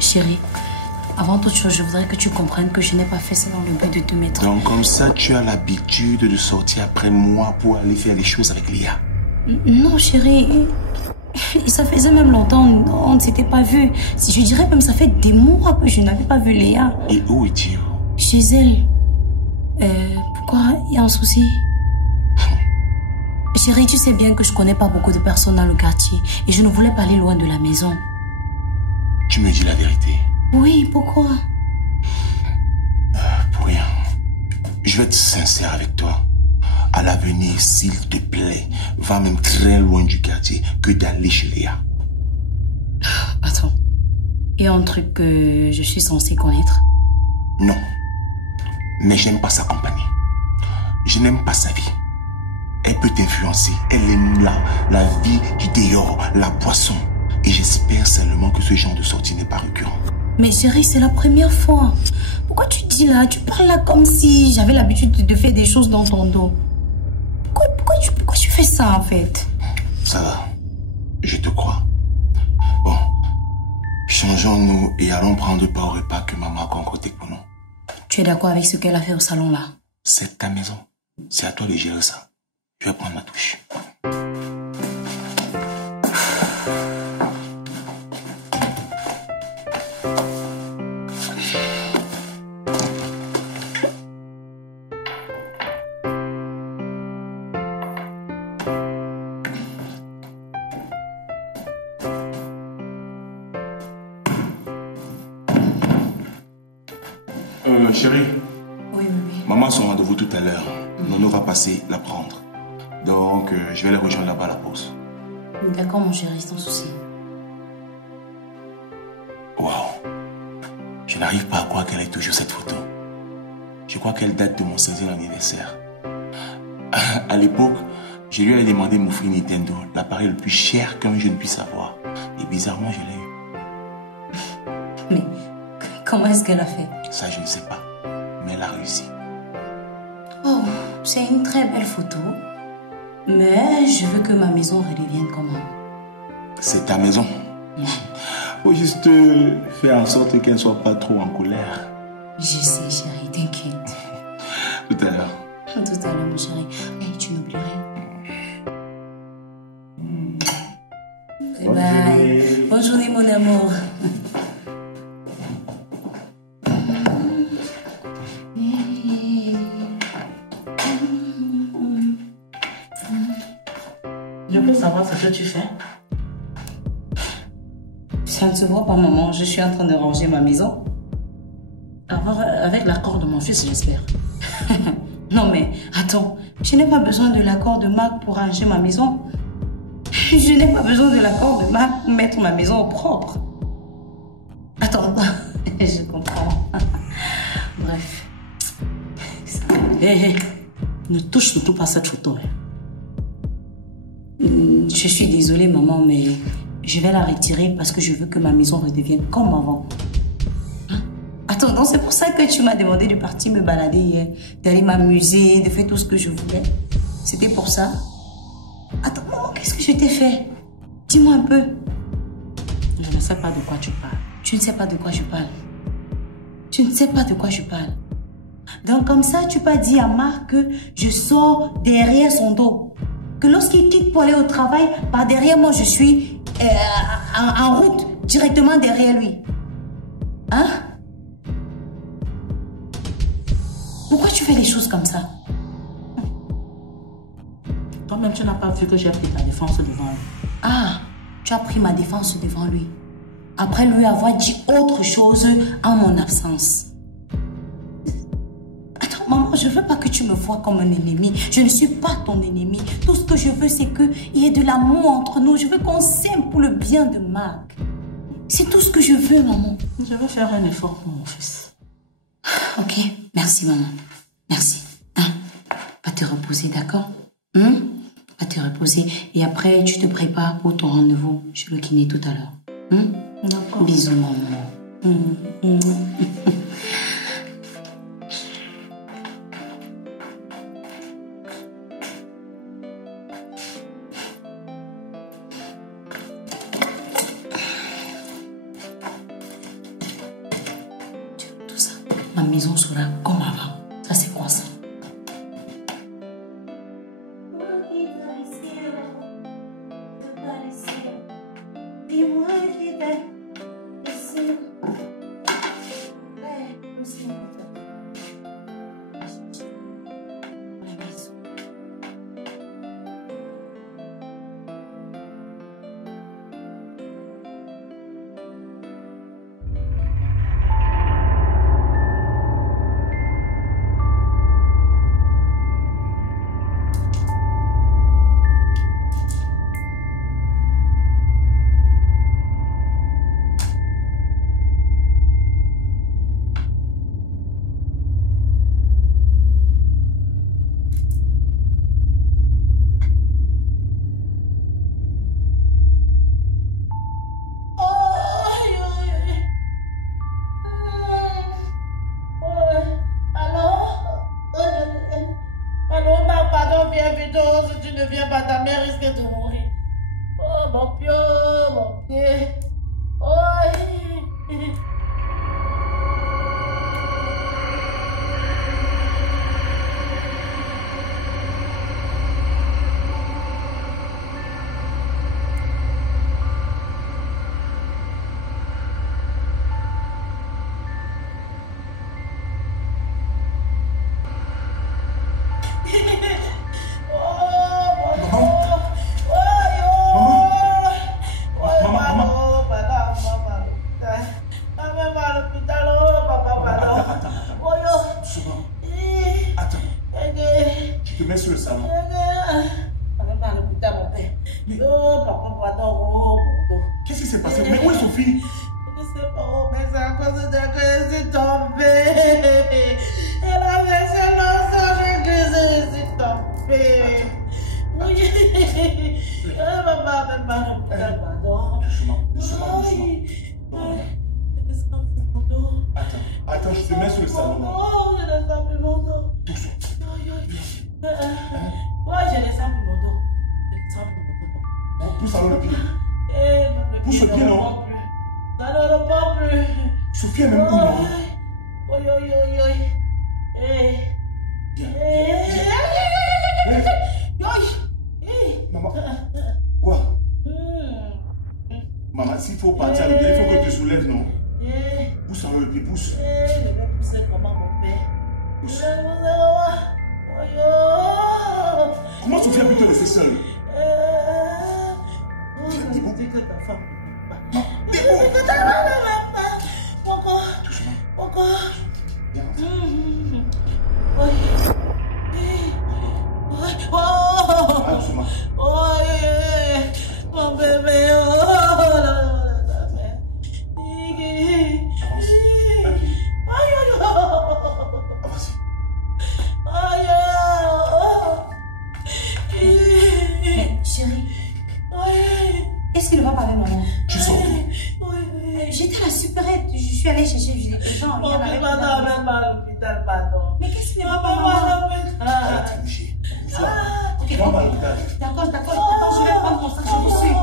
Chérie, avant toute chose, je voudrais que tu comprennes que je n'ai pas fait ça dans le but de te mettre... Donc comme ça, tu as l'habitude de sortir après moi pour aller faire les choses avec Léa? Non, chérie. Ça faisait même longtemps, on ne s'était pas vus. Si je dirais même, ça fait des mois que je n'avais pas vu Léa. Et où es-tu? Chez elle. Pourquoi? Il y a un souci? Chérie, tu sais bien que je connais pas beaucoup de personnes dans le quartier et je ne voulais pas aller loin de la maison. Tu me dis la vérité? Oui, pourquoi? Pour rien. Je vais être sincère avec toi. À l'avenir, s'il te plaît, va même très loin du quartier que d'aller chez Léa. Attends. Il y a un truc que je suis censée connaître? Non. Mais j'aime pas sa compagnie. Je n'aime pas sa vie. Elle peut t'influencer. Elle aime la vie du dehors, la boisson. Et j'espère seulement que ce genre de sortie n'est pas récurrent. Mais chérie, c'est la première fois. Pourquoi tu dis là? Tu parles là comme si j'avais l'habitude de faire des choses dans ton dos. Pourquoi tu fais ça en fait? Ça va. Je te crois. Bon. Changeons-nous et allons prendre part au repas que maman a concocté pour nous. Tu es d'accord avec ce qu'elle a fait au salon là? C'est ta maison. C'est à toi de gérer ça. Je vais prendre ma douche. Chérie, Oui. maman a son rendez-vous tout à l'heure. Nono va passer la prendre. Donc, je vais les rejoindre là-bas à la pause. D'accord, mon chéri, sans souci. Waouh. Je n'arrive pas à croire qu'elle ait toujours cette photo. Je crois qu'elle date de mon 16e anniversaire. À l'époque, je lui ai demandé de m'offrir Nintendo, l'appareil le plus cher qu'un jeune puisse avoir. Et bizarrement, je l'ai eu. Mais Comment est-ce qu'elle a fait? Ça, je ne sais pas. Mais elle a réussi. Oh, c'est une très belle photo. Mais je veux que ma maison redevienne comme avant. C'est ta maison. Faut juste faire en sorte qu'elle ne soit pas trop en colère. Je sais, chérie, t'inquiète. Tout à l'heure. Tout à l'heure, mon chéri. Hey, tu n'oublies rien. Bye bye. Bonne journée, mon amour. Je peux savoir ce que tu fais? Ça ne se voit pas, maman. Je suis en train de ranger ma maison. Avec l'accord de mon fils, j'espère. Non, mais attends. Je n'ai pas besoin de l'accord de Marc pour ranger ma maison. Je n'ai pas besoin de l'accord de Marc pour mettre ma maison au propre. Attends, je comprends. Bref. Hé, ne touche surtout pas cette photo. Je suis désolée, maman, mais je vais la retirer parce que je veux que ma maison redevienne comme avant. Hein? Attends, donc c'est pour ça que tu m'as demandé de partir me balader hier, d'aller m'amuser, de faire tout ce que je voulais. C'était pour ça? Attends, maman, qu'est-ce que je t'ai fait? Dis-moi un peu. Je ne sais pas de quoi tu parles. Tu ne sais pas de quoi je parle. Tu ne sais pas de quoi je parle. Donc comme ça, tu peux dire à Marc que je sors derrière son dos. Que lorsqu'il quitte pour aller au travail, par derrière moi, je suis en route, directement derrière lui. Hein? Pourquoi tu fais les choses comme ça? Toi-même, tu n'as pas vu que j'ai pris ta défense devant lui. Ah, tu as pris ma défense devant lui. Après lui avoir dit autre chose en mon absence. Attends, maman, je ne veux pas que tu me vois comme un ennemi. Je ne suis pas ton ennemi. Tout ce que je veux, c'est qu'il y ait de l'amour entre nous. Je veux qu'on s'aime pour le bien de Marc. C'est tout ce que je veux, maman. Je vais faire un effort pour mon fils. Ok, merci, maman. Merci. Hein? Va te reposer, d'accord? Hein? Va te reposer. Et après, tu te prépares pour ton rendez-vous chez le kiné tout à l'heure. Hein? D'accord. Bisous, maman. Tout ça, ma maison sera comme avant. Ça, c'est quoi ça? Qu'est-ce qui s'est passé? Mais où est Sophie? Je ne sais pas, mais c'est à cause de que je suis tombée. Elle a laissé l'ensemble que je suis tombée. Oui. Maman, pardon. Doucement. Qu'est-ce qu'on fait? Attends, je te mets sur le salon. Oh, je descends plus mon dos. Doucement. Ouais, je descends plus mon dos. Je descends plus mon dos. Bon, pousse alors le pied. Pousse le pied, ne non? reprend plus. Ça ne reprend plus. Sophie est même pour moi. Oi, oi, oi, oi. Maman. Quoi? Maman, s'il faut partir à l'hôtel, il faut que tu te soulèves, non? Pousse alors le pied, pousse. Je vais pousser comment, mon père? Pousse. Je vais pousser comment? Comment Sophie a pu te laisser seule? Dis que ta femme ne pas. Non, Que ta femme ne va pas. Pourquoi? doucement. Pourquoi? Viens. Oui. Ah, doucement. Oh, mon bébé. Oh, là, là, là. Avance. Un pied. Aïe, aïe, Avance. aïe. Mais chérie, Aïe. qu'est-ce qui ne va pas avec maman? Je sors. J'étais à la supérette. Je suis allée chercher des gens. Mon père, pardon. Mais qu'est-ce qui ne va pas, Maman, maman? Elle a trébuché. Bonsoir. Ok, Va pas à l'hôpital. d'accord. Attends, je vais prendre mon sac, je vous suis.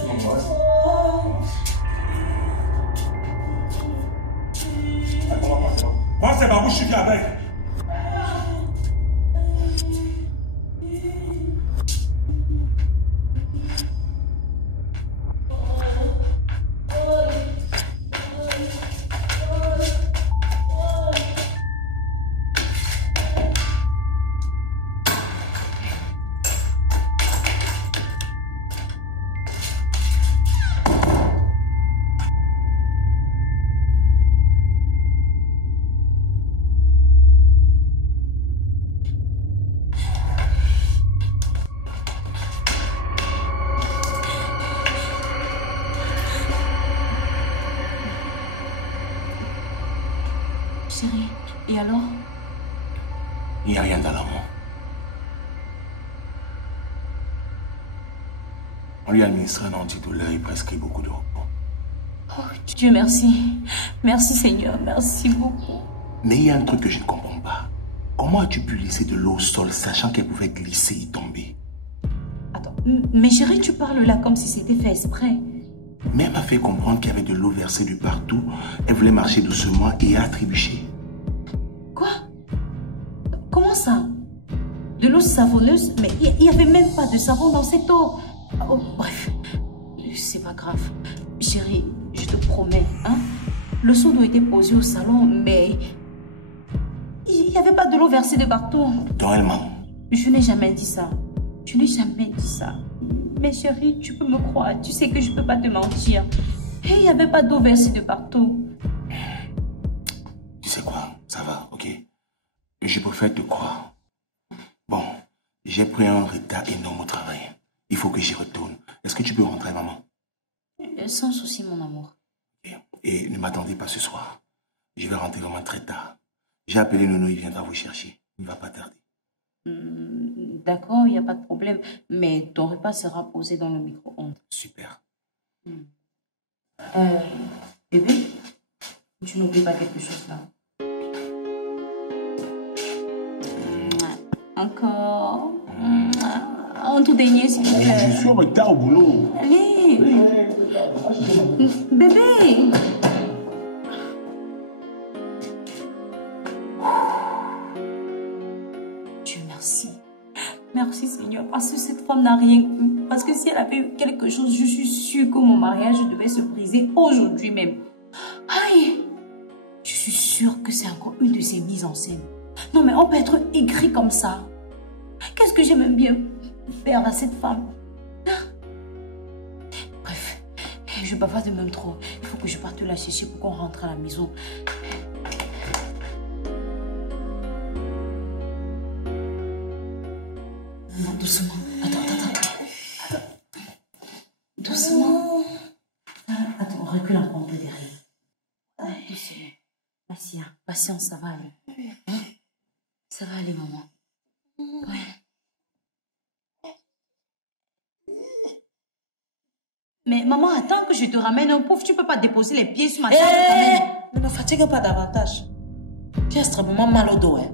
Doucement, avance. Attends, maman, c'est bon. Moi, c'est ma bouche qui vient avec. Chérie, et alors? Il n'y a rien dans l'amour. On lui a administré un antidouleur et prescrit beaucoup de repos. Oh, Dieu merci. Merci Seigneur, merci beaucoup. Mais il y a un truc que je ne comprends pas. Comment as-tu pu laisser de l'eau au sol sachant qu'elle pouvait glisser et tomber? Attends, mais chérie, tu parles là comme si c'était fait exprès. Mais elle m'a fait comprendre qu'il y avait de l'eau versée de partout. Elle voulait marcher doucement et a trébuché. Quoi? Comment ça? De l'eau savonneuse? Mais il n'y avait même pas de savon dans cette eau. Oh, bref, c'est pas grave. Chérie, je te promets, hein? Le seau d'eau était posé au salon, mais il n'y avait pas de l'eau versée de partout. Donc elle ment. Je n'ai jamais dit ça. Je n'ai jamais dit ça. Mais chérie, tu peux me croire. Tu sais que je ne peux pas te mentir. Et il n'y avait pas d'eau versée de partout. Tu sais quoi? Ça va, ok? Je préfère te croire. Bon, j'ai pris un retard énorme au travail. Il faut que j'y retourne. Est-ce que tu peux rentrer, maman? Sans souci, mon amour. Et ne m'attendez pas ce soir. Je vais rentrer vraiment très tard. J'ai appelé Nono, il viendra vous chercher. Il ne va pas tarder. D'accord, il n'y a pas de problème. Mais ton repas sera posé dans le micro-ondes. Super. Bébé, tu n'oublies pas quelque chose là. Encore. Un tout dernier, s'il te plaît. Je suis en retard au boulot. Allez. Bébé. Dieu merci. Merci Seigneur, parce que cette femme n'a rien eu. Parce que si elle avait eu quelque chose, je suis sûre que mon mariage devait se briser aujourd'hui même. Aïe. Je suis sûre que c'est encore une de ces mises en scène. Non mais on peut être aigri comme ça. Qu'est-ce que j'aime bien faire à cette femme? Bref, je bavarde même trop. Il faut que je parte la chercher pour qu'on rentre à la maison. Non, doucement. Attends. Doucement. Attends, recule encore un peu derrière. Doucement. Patience, ça va aller. Hein? Ça va aller, maman. Ouais. Mais maman, attends que je te ramène un pouf. Tu peux pas déposer les pieds sur ma table quand même. Ne me fatigue pas davantage. J'ai extrêmement mal au dos. Hein.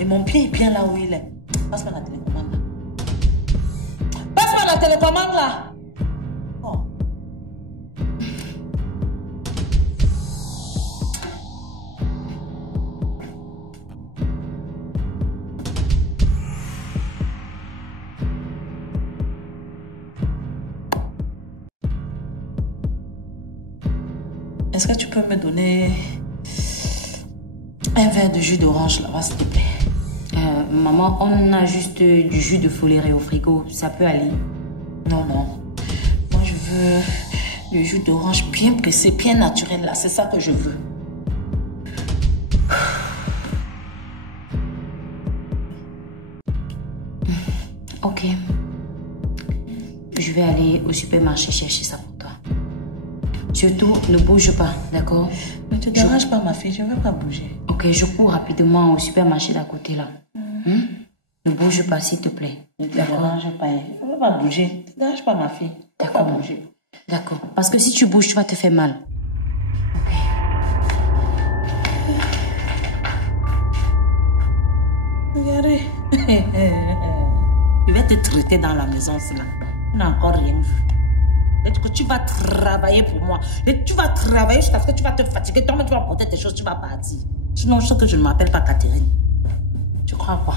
Et mon pied est bien là où il est. Passe-moi la télécommande là. Passe-moi la télécommande là. Oh. Est-ce que tu peux me donner un verre de jus d'orange là-bas, s'il te plaît? Maman, on a juste du jus de foléré au frigo. Ça peut aller. Non, non. Moi, je veux du jus d'orange bien pressé, bien naturel là. C'est ça que je veux. Ok. Je vais aller au supermarché chercher ça pour toi. Surtout, ne bouge pas, d'accord? Ne te dérange pas, ma fille. Je ne veux pas bouger. Ok, je cours rapidement au supermarché d'à côté là. Ne bouge pas, s'il te plaît. Ne te dérange pas. Je ne veux pas bouger. Ne te dérange pas, ma fille. D'accord. Pas bouger. D'accord. Parce que si tu bouges, tu vas te faire mal. Ok. Regardez. Je vais te traiter dans la maison, c'est là. Tu n'as encore rien vu. Que tu vas travailler pour moi. Et tu vas travailler jusqu'à ce que tu vas te fatiguer. Toi-même, tu vas porter tes choses, tu vas partir. Sinon, je sais que je ne m'appelle pas Catherine. Tu crois quoi?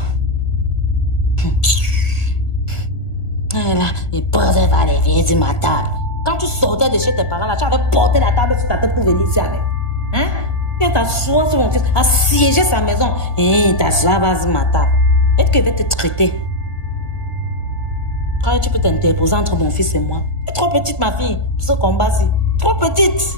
Là, il posait vers les vieilles du matin. Quand tu sortais de chez tes parents, là, tu avais porté la table sur ta tête pour venir ici avec. Hein? Viens t'asseoir sur mon fils, assiéger sa maison. Et t'asseoir sur ma table. Est-ce qu'il va te traiter? Quand tu peux t'interposer entre mon fils et moi. Tu es trop petite, ma fille, pour ce combat-ci. Trop petite.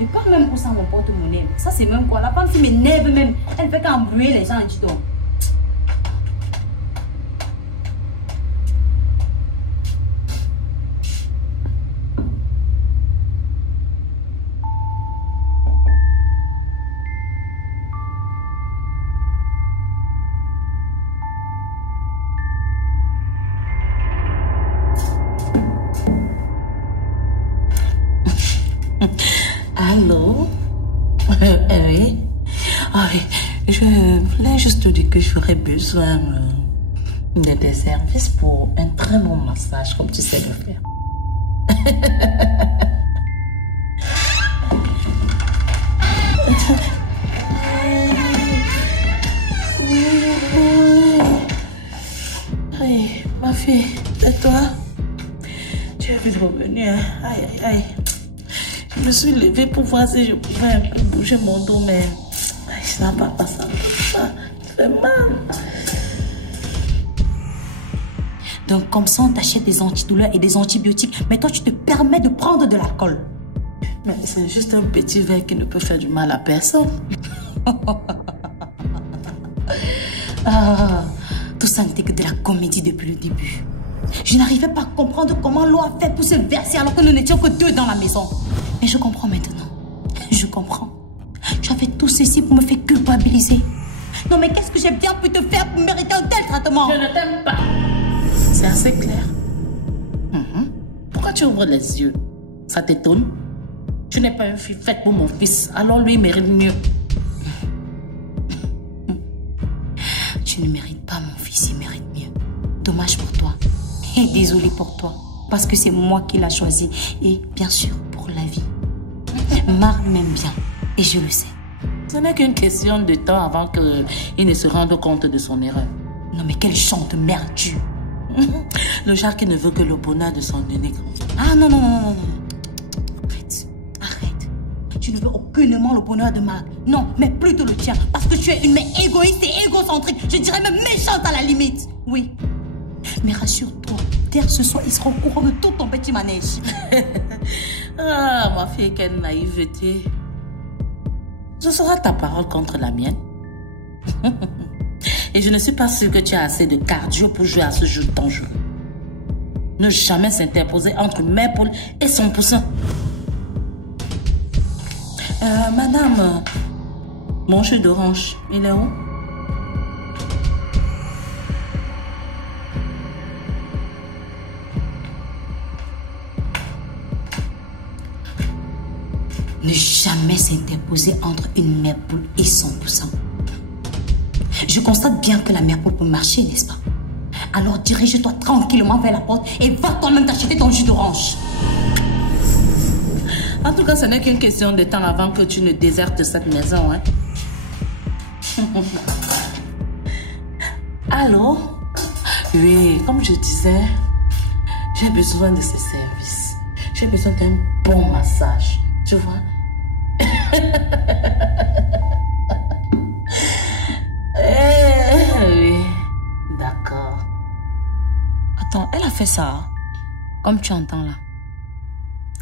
Mais pas même pour ça, mon porte-monnaie. Ça, c'est même quoi? La femme qui m'énerve même. Elle fait qu'embrouiller les gens et tu dors. Allô? Oui. Ah oui, je voulais juste te dire que j'aurais besoin de tes services pour un très bon massage, comme tu sais le faire. Oui, ma fille, et toi? Tu es vite revenue, hein? Aïe, aïe, aïe. Je me suis levée pour voir si je pouvais un peu bouger mon dos, mais ça n'a pas passé. Ça fait mal. Donc, comme ça, on t'achète des antidouleurs et des antibiotiques, mais toi, tu te permets de prendre de l'alcool. Mais c'est juste un petit verre qui ne peut faire du mal à personne. Ah, tout ça n'était que de la comédie depuis le début. Je n'arrivais pas à comprendre comment l'eau a fait pour se verser alors que nous n'étions que deux dans la maison. Mais je comprends maintenant. Je comprends. Tu as fait tout ceci pour me faire culpabiliser. Non, mais qu'est-ce que j'ai bien pu te faire pour mériter un tel traitement? Je ne t'aime pas. C'est assez clair. Pourquoi tu ouvres les yeux? Ça t'étonne? Tu n'es pas une fille faite pour mon fils, alors lui mérite mieux. Tu ne mérites pas mon fils, il mérite mieux. Dommage pour toi. Et désolé pour toi. Parce que c'est moi qui l'ai choisi. Et bien sûr, pour la vie. Marc m'aime bien. Et je le sais. Ce n'est qu'une question de temps avant qu'il ne se rende compte de son erreur. Non, mais quel genre de merde tu. Le genre qui ne veut que le bonheur de son unique. Ah non, non, non, non, non. Arrête. Arrête. Tu ne veux aucunement le bonheur de Marc. Non, mais plutôt le tien. Parce que tu es une mère égoïste et égocentrique. Je dirais même méchante à la limite. Oui. Mais rassure-toi, dès ce soir, il sera au courant de tout ton petit manège. Ah, ma fille, quelle naïveté. Ce sera ta parole contre la mienne. Et je ne suis pas sûre que tu as assez de cardio pour jouer à ce jeu dangereux. Ne jamais s'interposer entre mère poule et son poussin. Madame, mon jus d'orange, il est où? Ne jamais s'interposer entre une mère poule et son poussin. Je constate bien que la mère poule peut marcher, n'est-ce pas? Alors dirige-toi tranquillement vers la porte et va toi-même t'acheter ton jus d'orange. En tout cas, ce n'est qu'une question de temps avant que tu ne désertes cette maison, hein. Allô? Oui, comme je disais, j'ai besoin de ce service. J'ai besoin d'un bon massage, tu vois? Oui, d'accord. Attends, elle a fait ça? Comme tu entends là.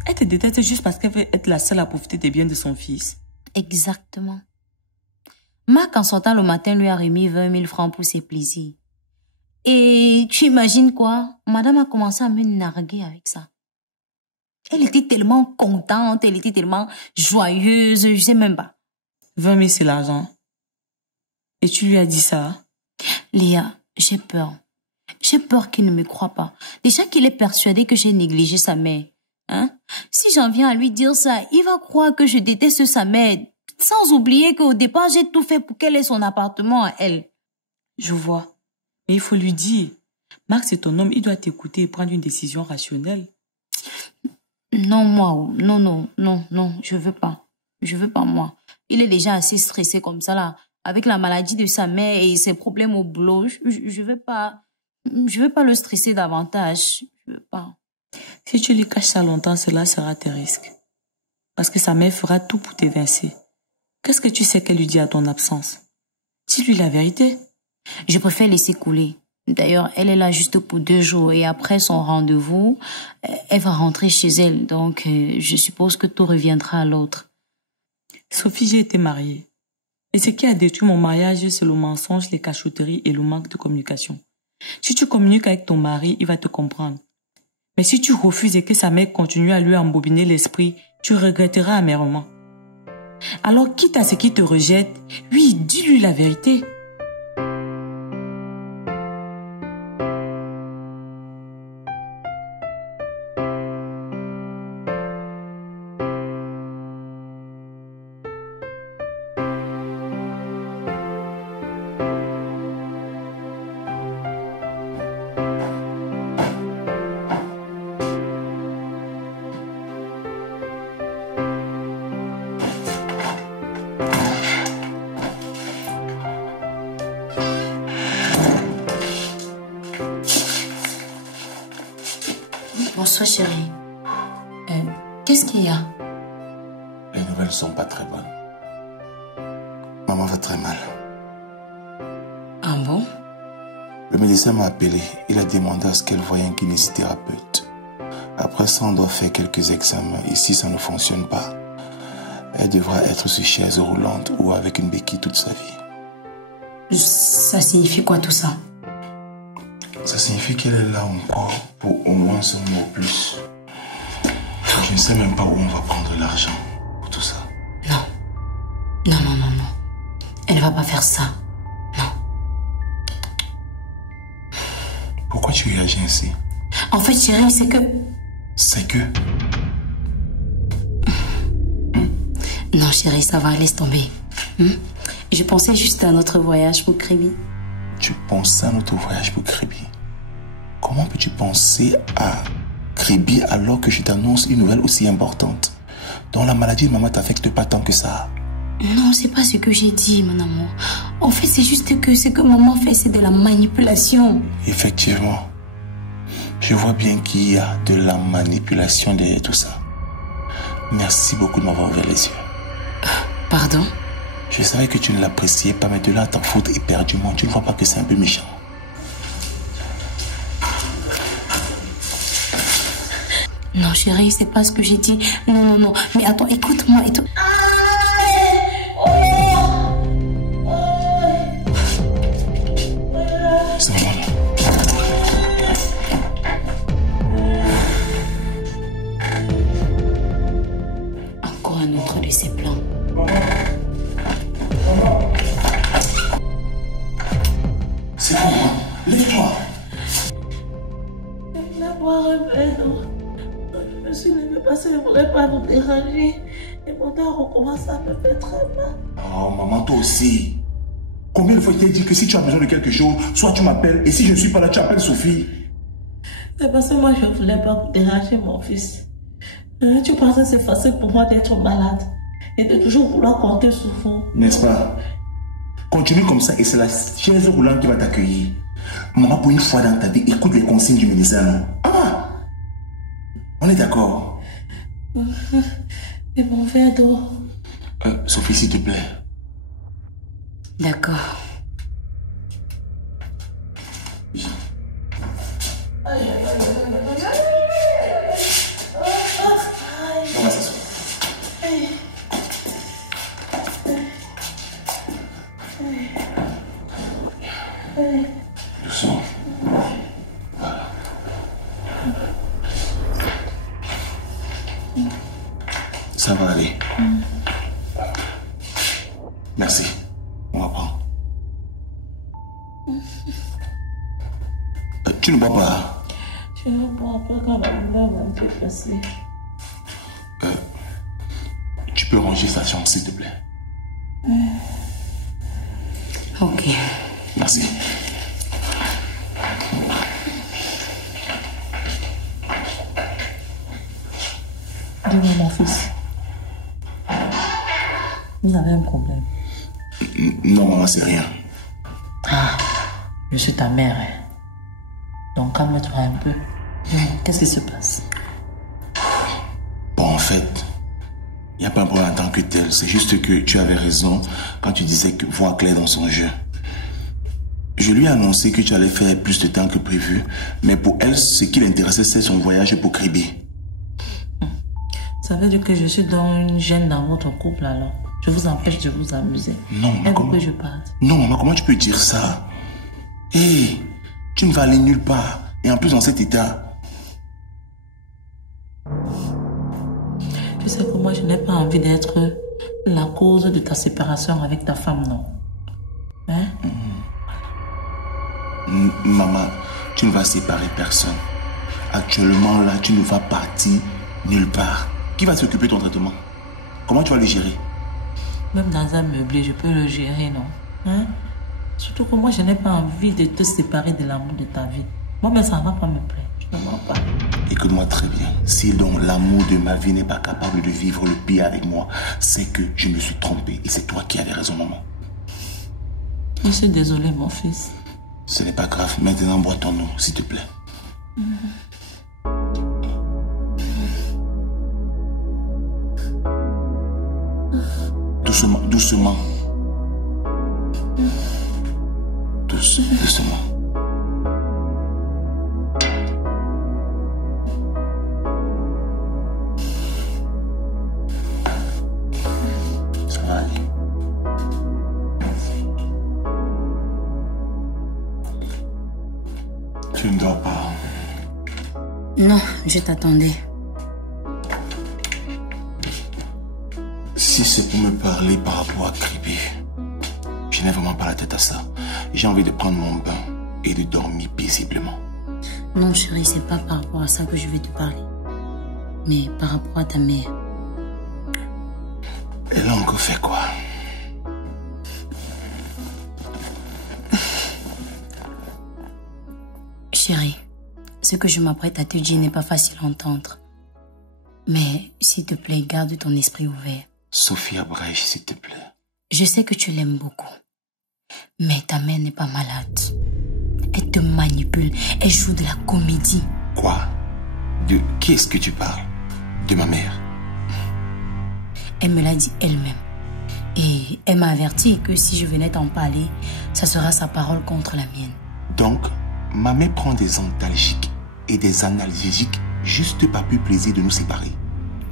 Elle te déteste juste parce qu'elle veut être la seule à profiter des biens de son fils. Exactement. Marc, en sortant le matin, lui a remis 20 000 francs pour ses plaisirs. Et tu imagines quoi? Madame a commencé à me narguer avec ça. Elle était tellement contente, elle était tellement joyeuse, je sais même pas. 20 000, c'est l'argent. Et tu lui as dit ça? Léa, j'ai peur. J'ai peur qu'il ne me croie pas. Déjà qu'il est persuadé que j'ai négligé sa mère. Hein? Si j'en viens à lui dire ça, il va croire que je déteste sa mère. Sans oublier qu'au départ, j'ai tout fait pour qu'elle ait son appartement à elle. Je vois. Mais il faut lui dire. Marc, c'est ton homme, il doit t'écouter et prendre une décision rationnelle. Non, moi, non, je veux pas. Je veux pas, moi. Il est déjà assez stressé comme ça, là. Avec la maladie de sa mère et ses problèmes au boulot. Je veux pas le stresser davantage. Je veux pas. Si tu lui caches ça longtemps, cela sera tes risques. Parce que sa mère fera tout pour t'évincer. Qu'est-ce que tu sais qu'elle lui dit à ton absence? Dis-lui la vérité. Je préfère laisser couler. D'ailleurs, elle est là juste pour 2 jours et après son rendez-vous, elle va rentrer chez elle. Donc, je suppose que tout reviendra à l'autre. Sophie, j'ai été mariée. Et ce qui a détruit mon mariage, c'est le mensonge, les cachotteries et le manque de communication. Si tu communiques avec ton mari, il va te comprendre. Mais si tu refuses et que sa mère continue à lui embobiner l'esprit, tu regretteras amèrement. Alors, quitte à ce qu'il te rejette, oui, dis-lui la vérité. Bonsoir, chérie. Qu'est-ce qu'il y a? Les nouvelles ne sont pas très bonnes. Maman va très mal. Ah bon? Le médecin m'a appelé. Il a demandé à ce qu'elle voie un kinésithérapeute. Après ça, on doit faire quelques examens. Et si ça ne fonctionne pas, elle devra être sur chaise roulante ou avec une béquille toute sa vie. Ça signifie quoi tout ça? Ça signifie qu'elle est là encore pour au moins ce mois ou plus. Je ne sais même pas où on va prendre l'argent pour tout ça. Non. Elle ne va pas faire ça. Non. Pourquoi tu réagis ainsi? En fait, chérie, c'est que... C'est que... Non, chérie, ça va, laisse tomber. Je pensais juste à notre voyage pour Kribi. Tu penses à notre voyage pour Kribi? Comment peux-tu penser à Kribi alors que je t'annonce une nouvelle aussi importante, dont la maladie de maman t'affecte pas tant que ça? Non, c'est pas ce que j'ai dit, mon amour. En fait, c'est juste que ce que maman fait, c'est de la manipulation. Effectivement. Je vois bien qu'il y a de la manipulation derrière tout ça. Merci beaucoup de m'avoir ouvert les yeux. Pardon? Je savais que tu ne l'appréciais pas, mais de là à t'en foutre éperdument, tu ne vois pas que c'est un peu méchant. Non, chérie, c'est pas ce que j'ai dit. Non. Mais attends, écoute-moi. voulais pas vous déranger. Et pourtant, on commence à me faire très mal. Oh, maman, toi aussi. Combien de fois je t'ai dit que si tu as besoin de quelque chose, soit tu m'appelles, et si je ne suis pas là, tu appelles Sophie. C'est parce que moi, je ne voulais pas vous déranger, mon fils. Tu penses que c'est facile pour moi d'être malade et de toujours vouloir compter sur vous. N'est-ce pas? Continue comme ça et c'est la chaise roulante qui va t'accueillir. Maman, pour une fois dans ta vie, écoute les consignes du médecin. Ah! On est d'accord? Et mon verre d'eau. Sophie, s'il te plaît. D'accord. On va s'asseoir. Doucement. Voilà. Ça va aller. Merci. On va prendre. Tu ne bois pas? Je ne bois pas quand la lumière va me faire passer. Tu peux ranger sa chambre, s'il te plaît. Ok. Merci. Dis-moi, mon fils. Vous avez un problème? Non, maman, c'est rien. Ah, je suis ta mère. Donc calme-toi un peu. Qu'est-ce qui se passe? Bon, en fait, il n'y a pas un problème en tant que tel. C'est juste que tu avais raison quand tu disais que voir clair dans son jeu. Je lui ai annoncé que tu allais faire plus de temps que prévu. Mais pour elle, ce qui l'intéressait, c'est son voyage pour Kribi. Ça veut dire que je suis dans une gêne dans votre couple alors. Je vous empêche de vous amuser. Non, maman, comment... que je parte? Non, maman, comment tu peux dire ça? Hé, tu ne vas aller nulle part. Et en plus, dans cet état. Tu sais que moi, je n'ai pas envie d'être la cause de ta séparation avec ta femme, non? Hein? Maman, tu ne vas séparer personne. Actuellement, là, tu ne vas partir nulle part. Qui va s'occuper de ton traitement? Comment tu vas le gérer? Même dans un meublé, je peux le gérer, non? Hein? Surtout que moi, je n'ai pas envie de te séparer de l'amour de ta vie. Moi, mais ça ne va pas me plaire. Je ne mens pas. Écoute-moi très bien. Si donc l'amour de ma vie n'est pas capable de vivre le pire avec moi, c'est que je me suis trompé. Et c'est toi qui avais raison, maman. Je suis désolée, mon fils. Ce n'est pas grave. Maintenant, bois ton eau, s'il te plaît. Doucement, doucement. Doucement. Ça va aller. Tu ne dors pas? Non, je t'attendais. Si c'est pour me parler par rapport à Kribi, je n'ai vraiment pas la tête à ça. J'ai envie de prendre mon bain et de dormir paisiblement. Non, chérie, c'est pas par rapport à ça que je vais te parler. Mais par rapport à ta mère. Elle a encore fait quoi? Chérie, ce que je m'apprête à te dire n'est pas facile à entendre. Mais s'il te plaît, garde ton esprit ouvert. Sophia Brèche, s'il te plaît. Je sais que tu l'aimes beaucoup. Mais ta mère n'est pas malade. Elle te manipule. Elle joue de la comédie. Quoi? De qui est-ce que tu parles? De ma mère? Elle me l'a dit elle-même. Et elle m'a averti que si je venais t'en parler, ça sera sa parole contre la mienne. Donc, ma mère prend des antalgiques et des analgésiques juste par pur plaisir de nous séparer.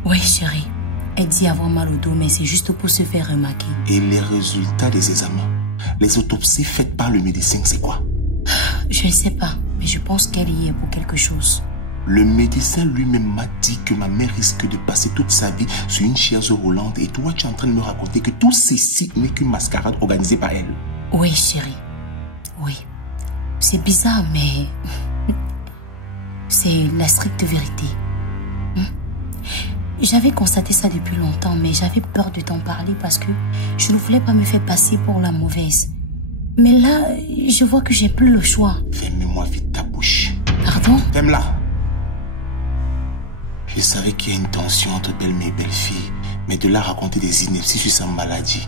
Oui, chérie. Elle dit avoir mal au dos, mais c'est juste pour se faire remarquer. Et les résultats des examens, les autopsies faites par le médecin, c'est quoi? Je ne sais pas, mais je pense qu'elle y est pour quelque chose. Le médecin lui-même m'a dit que ma mère risque de passer toute sa vie sur une chaise roulante et toi, tu es en train de me raconter que tout ceci n'est qu'une mascarade organisée par elle. Oui, chérie. Oui. C'est bizarre, mais c'est la stricte vérité. J'avais constaté ça depuis longtemps, mais j'avais peur de t'en parler parce que je ne voulais pas me faire passer pour la mauvaise. Mais là, je vois que j'ai plus le choix. Ferme-moi vite ta bouche. Pardon? Ferme-la. Je savais qu'il y a une tension entre belle-mère et belle-fille, mais de là raconter des inepties sur sa maladie.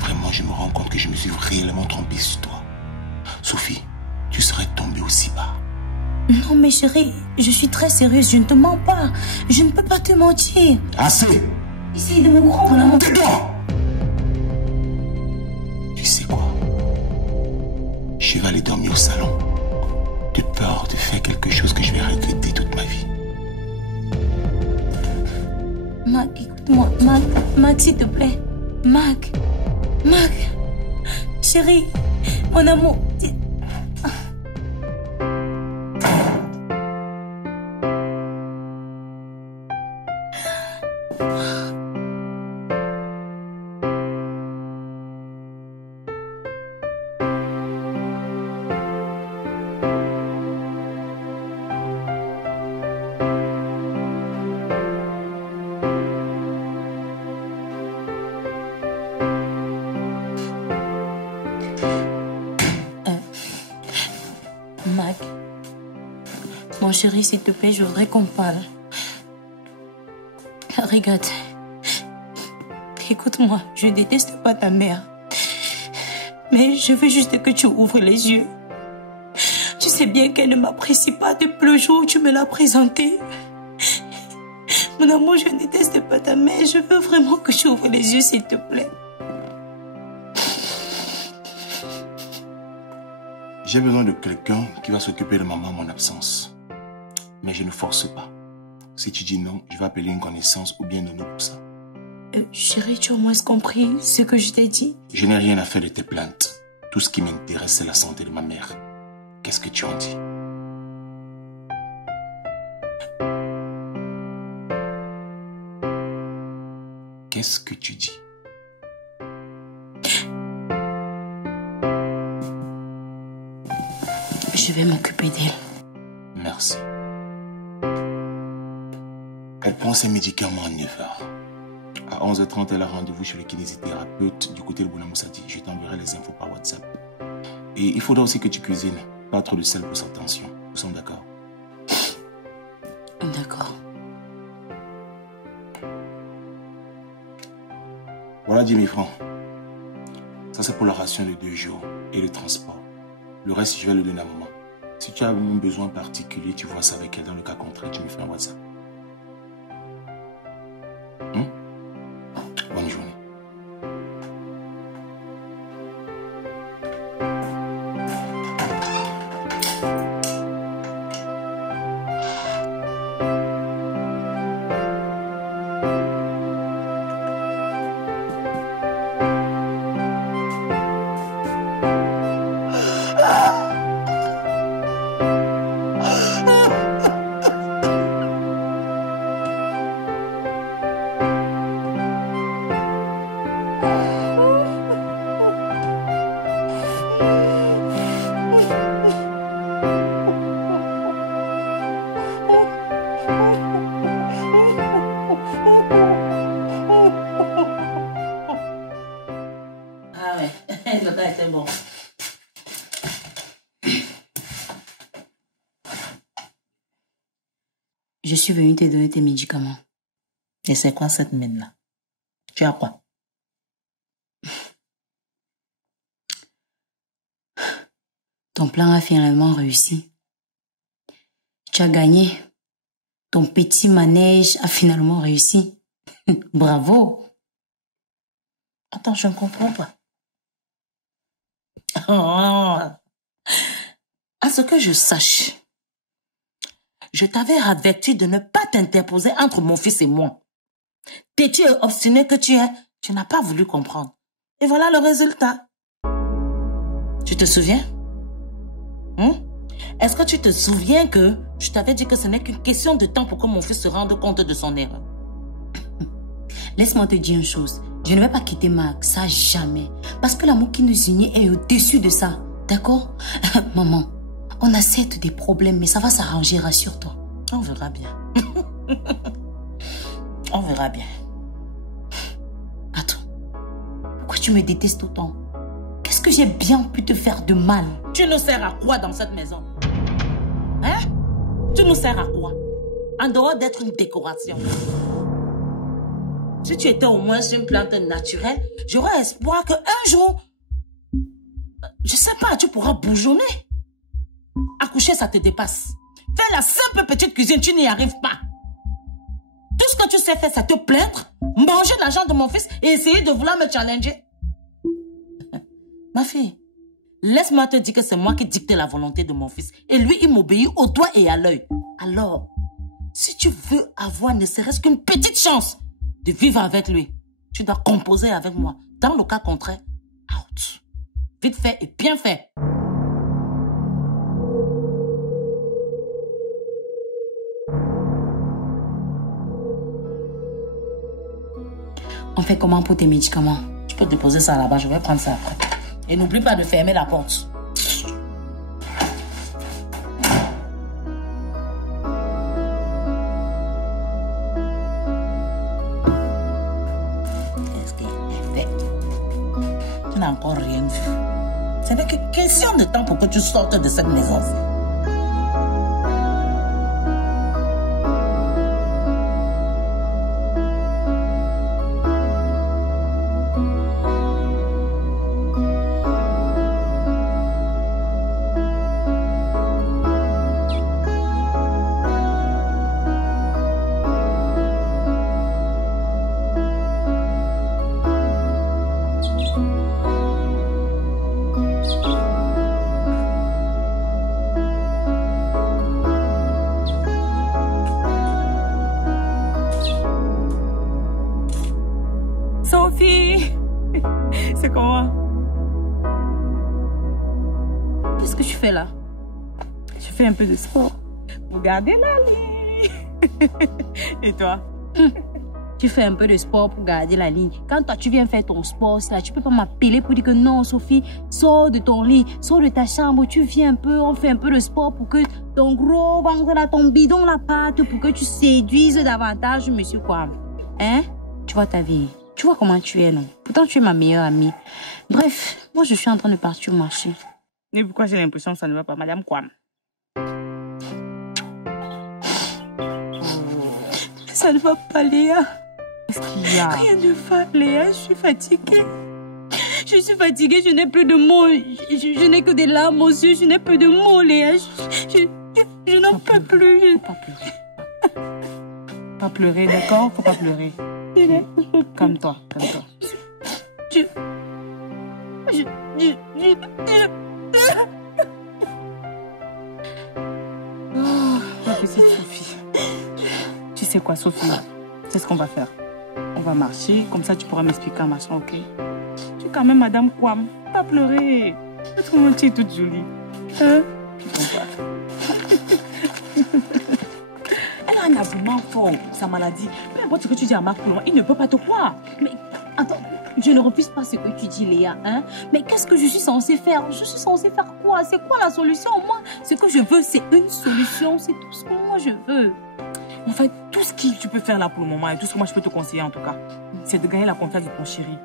Vraiment, je me rends compte que je me suis réellement trompé sur toi. Sophie, tu serais tombée aussi bas. Non, mais chérie, je suis très sérieuse, je ne te mens pas. Je ne peux pas te mentir. Assez! Essaye de me comprendre. Tais-toi! Tu sais quoi? Je vais aller dormir au salon. De peur de faire quelque chose que je vais regretter toute ma vie. Mac, écoute-moi. Mac, s'il te plaît. Mac. Chérie, mon amour. Mac, mon chéri, s'il te plaît, je voudrais qu'on parle. Regarde, écoute-moi, je déteste pas ta mère. Mais je veux juste que tu ouvres les yeux. Tu sais bien qu'elle ne m'apprécie pas depuis le jour où tu me l'as présentée. Mon amour, je déteste pas ta mère. Je veux vraiment que tu ouvres les yeux, s'il te plaît. J'ai besoin de quelqu'un qui va s'occuper de maman en mon absence. Mais je ne force pas. Si tu dis non, je vais appeler une connaissance ou bien Nono pour ça. Chérie, tu as au moins compris ce que je t'ai dit? Je n'ai rien à faire de tes plaintes. Tout ce qui m'intéresse, c'est la santé de ma mère. Qu'est-ce que tu en dis? Qu'est-ce que tu dis? Je vais m'occuper d'elle. Merci. Elle prend ses médicaments à 9h. À 11h30, elle a rendez-vous chez le kinésithérapeute du côté de Bounamoussati. Je t'enverrai les infos par WhatsApp. Et il faudra aussi que tu cuisines. Pas trop de sel pour sa tension. Nous sommes d'accord? D'accord. Voilà 10 000 francs. Ça, c'est pour la ration de 2 jours et le transport. Le reste, je vais le donner à maman. Si tu as un besoin particulier, tu vois ça avec elle. Dans le cas contraire, tu me fais un WhatsApp. Bonne journée. Bon. Je suis venue te donner tes médicaments. Et c'est quoi cette mine-là? Tu as quoi? Ton plan a finalement réussi. Tu as gagné. Ton petit manège a finalement réussi. Bravo. Attends, je ne comprends pas. À ce que je sache, je t'avais averti de ne pas t'interposer entre mon fils et moi. Têtu et obstiné que tu es, tu n'as pas voulu comprendre. Et voilà le résultat. Tu te souviens? Est-ce que tu te souviens que je t'avais dit que ce n'est qu'une question de temps pour que mon fils se rende compte de son erreur? Laisse-moi te dire une chose. Je ne vais pas quitter Marc, ça jamais. Parce que l'amour qui nous unit est au-dessus de ça. D'accord? Maman, on a certes des problèmes, mais ça va s'arranger, rassure-toi. On verra bien. On verra bien. Attends. Pourquoi tu me détestes autant? Qu'est-ce que j'ai bien pu te faire de mal? Tu nous sers à quoi dans cette maison? Hein? Tu nous sers à quoi? En dehors d'être une décoration. Si tu étais au moins une plante naturelle, j'aurais espoir qu'un jour, je sais pas, tu pourras bourgeonner. Accoucher, ça te dépasse. Faire la simple petite cuisine, tu n'y arrives pas. Tout ce que tu sais faire, c'est te plaindre, manger l'argent de mon fils et essayer de vouloir me challenger. Ma fille, laisse-moi te dire que c'est moi qui dicte la volonté de mon fils. Et lui, il m'obéit au doigt et à l'œil. Alors, si tu veux avoir ne serait-ce qu'une petite chance de vivre avec lui, tu dois composer avec moi. Dans le cas contraire, out. Vite fait et bien fait. On fait comment pour tes médicaments? Tu peux déposer ça là-bas, je vais prendre ça après. Et n'oublie pas de fermer la porte. Qu'est-ce qu'il a fait? Tu n'as encore rien vu. Ce n'est que question de temps pour que tu sortes de cette maison. Sophie, c'est comment? Qu'est-ce que tu fais là? Je fais un peu de sport pour garder la ligne. Et toi? Tu fais un peu de sport pour garder la ligne. Quand toi, tu viens faire ton sport, là, tu peux pas m'appeler pour dire que non, Sophie, sors de ton lit, sors de ta chambre, tu viens un peu, on fait un peu de sport pour que ton gros ventre là, ton bidon la pâte, pour que tu séduises davantage monsieur Kwame. Hein? Tu vois ta vie. Tu vois comment tu es, non? Pourtant, tu es ma meilleure amie. Bref, moi, je suis en train de partir au marché. Et pourquoi j'ai l'impression que ça ne va pas, Madame Kwame? Ça ne va pas, Léa. Qu'est-ce qu'il y a? Rien ne va, Léa. Je suis fatiguée. Je suis fatiguée, je n'ai plus de mots. Je n'ai que des larmes aux yeux. Je n'ai plus de mots, Léa. Je n'en peux plus. Faut pas pleurer. Pas pleurer, d'accord? Faut pas pleurer. Calme-toi, calme-toi. Oh, ma petite Sophie. Tu sais quoi, Sophie? C'est ce qu'on va faire. On va marcher, comme ça tu pourras m'expliquer en marchant, ok? Tu es quand même Madame Kwame. Pas pleurer. Autrement, tu es toute jolie. Hein? Elle a un argument fort, sa maladie. Peu importe ce que tu dis à Marc, il ne peut pas te croire. Mais attends, je ne refuse pas ce que tu dis, Léa. Hein? Mais qu'est-ce que je suis censée faire? Je suis censée faire quoi? C'est quoi la solution? Moi, ce que je veux, c'est une solution. C'est tout ce que moi je veux. En fait, tout ce que tu peux faire là pour le moment et tout ce que moi je peux te conseiller en tout cas, c'est de gagner la confiance de ton chéri.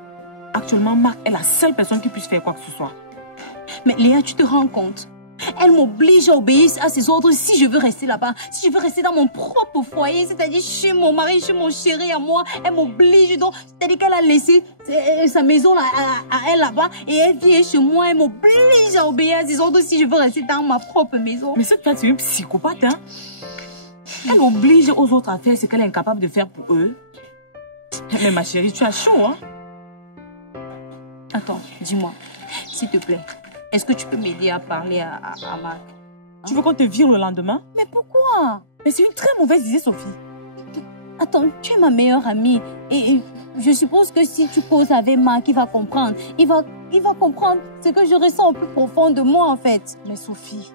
Actuellement, Marc est la seule personne qui puisse faire quoi que ce soit. Mais Léa, tu te rends compte? Elle m'oblige à obéir à ses ordres si je veux rester là-bas, si je veux rester dans mon propre foyer, c'est-à-dire chez mon mari, chez mon chéri à moi. Elle m'oblige donc, c'est-à-dire qu'elle a laissé sa maison là, à elle là-bas et elle vient chez moi, elle m'oblige à obéir à ses ordres si je veux rester dans ma propre maison. Mais cette femme, c'est une psychopathe, hein? Elle oblige aux autres à faire ce qu'elle est incapable de faire pour eux. Mais ma chérie, tu as chaud, hein? Attends, dis-moi, s'il te plaît. Est-ce que tu peux m'aider à parler à Marc? Tu veux qu'on te vire le lendemain? Mais pourquoi? Mais c'est une très mauvaise idée, Sophie. Attends, tu es ma meilleure amie. Et je suppose que si tu causes avec Marc, il va comprendre. Il va comprendre ce que je ressens au plus profond de moi, en fait. Mais Sophie,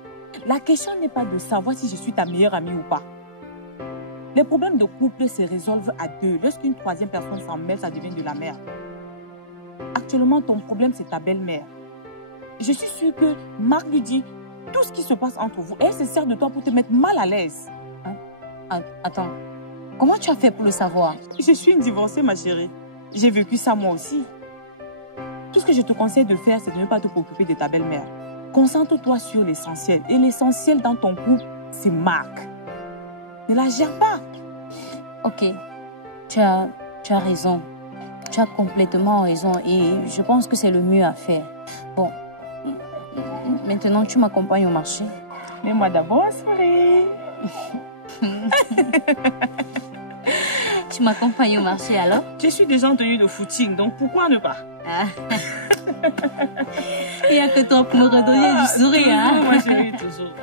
la question n'est pas de savoir si je suis ta meilleure amie ou pas. Les problèmes de couple se résolvent à deux. Lorsqu'une troisième personne s'en mêle, ça devient de la merde. Actuellement, ton problème, c'est ta belle-mère. Je suis sûre que Marc lui dit tout ce qui se passe entre vous. Elle se sert de toi pour te mettre mal à l'aise. Attends, Comment tu as fait pour le savoir? Je suis une divorcée, ma chérie. J'ai vécu ça moi aussi. Tout ce que je te conseille de faire, c'est de ne pas te préoccuper de ta belle-mère. Concentre-toi sur l'essentiel. Et l'essentiel dans ton couple, c'est Marc. Ne la gère pas. Ok, tu as raison. Tu as complètement raison et je pense que c'est le mieux à faire. Bon, maintenant tu m'accompagnes au marché. Mais moi d'abord, soirée. Tu m'accompagnes au marché alors? Je suis déjà en tenue de footing, donc pourquoi ne pas? Ah. Il n'y a que toi pour me redonner du sourire. Toujours, Hein? ma chérie, toujours.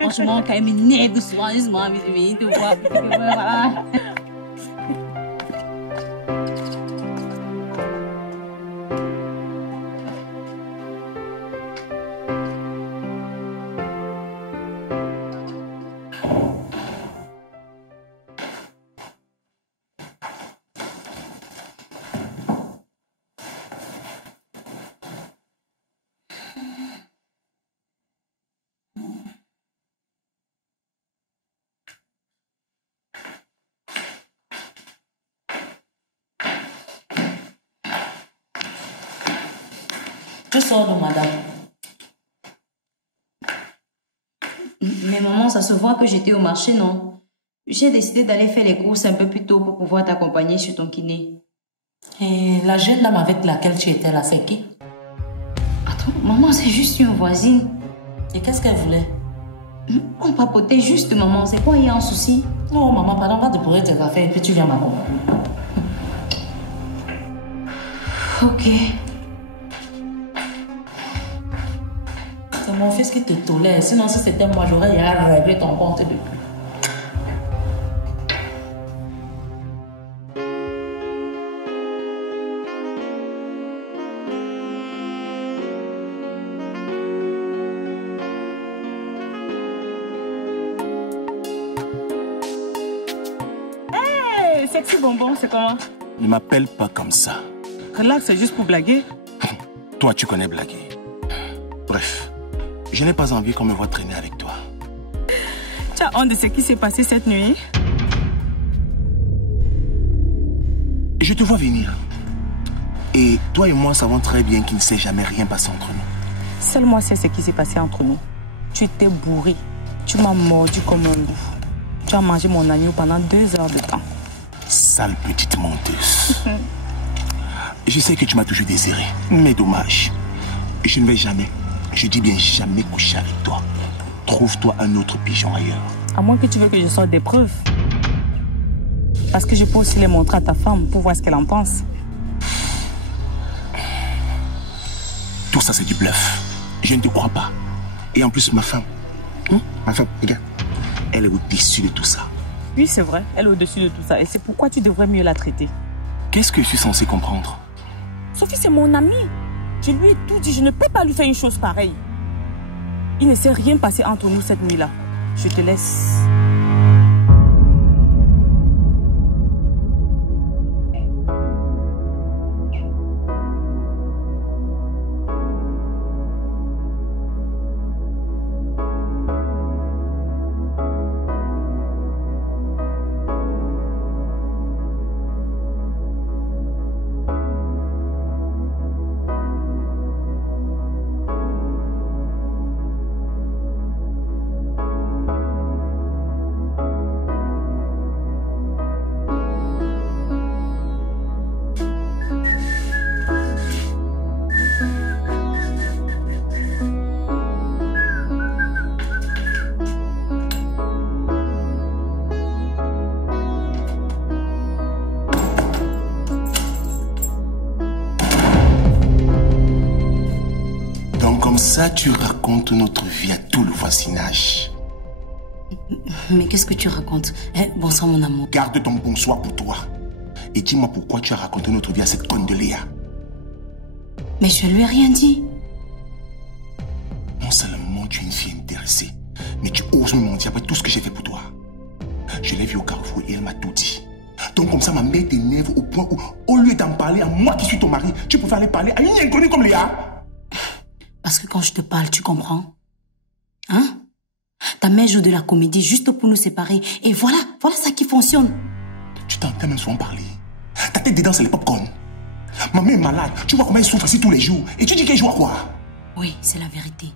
Franchement, quand même, il nerve souvent, justement, mais te voir. Voilà. Je sors de madame. Mais maman, ça se voit que j'étais au marché, non? J'ai décidé d'aller faire les courses un peu plus tôt pour pouvoir t'accompagner chez ton kiné. Et la jeune dame avec laquelle tu étais là, c'est qui? Attends, maman, c'est juste une voisine. Et qu'est-ce qu'elle voulait? On papotait juste, maman. C'est quoi, il y a un souci? Non, maman, pardon, va débrouiller tes affaires et puis tu viens m'accompagner. Ok. C'est mon fils qui te tolère. Sinon, si c'était moi, j'aurais réglé ton compte depuis. Hey, sexy bonbon, c'est comment? Ne m'appelle pas comme ça. Relax, c'est juste pour blaguer. Toi, tu connais blaguer. Bref, je n'ai pas envie qu'on me voie traîner avec toi. Tu as honte de ce qui s'est passé cette nuit? Je te vois venir. Et toi et moi savons très bien qu'il ne s'est jamais rien passé entre nous. Seul moi sais ce qui s'est passé entre nous. Tu étais bourré. Tu m'as mordu comme un loup. Tu as mangé mon agneau pendant 2 heures de temps. Sale petite menteuse. Je sais que tu m'as toujours désiré, mais dommage. Je ne vais jamais, je dis bien jamais coucher avec toi. Trouve-toi un autre pigeon ailleurs. À moins que tu veux que je sorte des preuves. Parce que je peux aussi les montrer à ta femme pour voir ce qu'elle en pense. Tout ça, c'est du bluff. Je ne te crois pas. Et en plus, ma femme, regarde, elle est au-dessus de tout ça. Oui, c'est vrai, elle est au-dessus de tout ça. Et c'est pourquoi tu devrais mieux la traiter. Qu'est-ce que je suis censé comprendre? Sophie, c'est mon amie. Je lui ai tout dit, je ne peux pas lui faire une chose pareille. Il ne s'est rien passé entre nous cette nuit-là. Je te laisse. Comme ça, tu racontes notre vie à tout le voisinage. Mais qu'est-ce que tu racontes? Bonsoir, mon amour. Garde ton bonsoir pour toi. Et dis-moi pourquoi tu as raconté notre vie à cette conne de Léa. Mais je lui ai rien dit. Non seulement tu es une fille intéressée, mais tu oses me mentir après tout ce que j'ai fait pour toi. Je l'ai vue au carrefour et elle m'a tout dit. Donc comme ça, ma mère t'énerve au point où, au lieu d'en parler à moi qui suis ton mari, tu préfères aller parler à une inconnue comme Léa. Parce que quand je te parle, tu comprends? Hein? Ta mère joue de la comédie juste pour nous séparer. Et voilà ça qui fonctionne. Tu t'entends même souvent parler. Ta tête dedans, c'est les pop-corn. Maman est malade. Tu vois comment elle souffre ainsi tous les jours. Et tu dis qu'elle joue à quoi? Oui, c'est la vérité.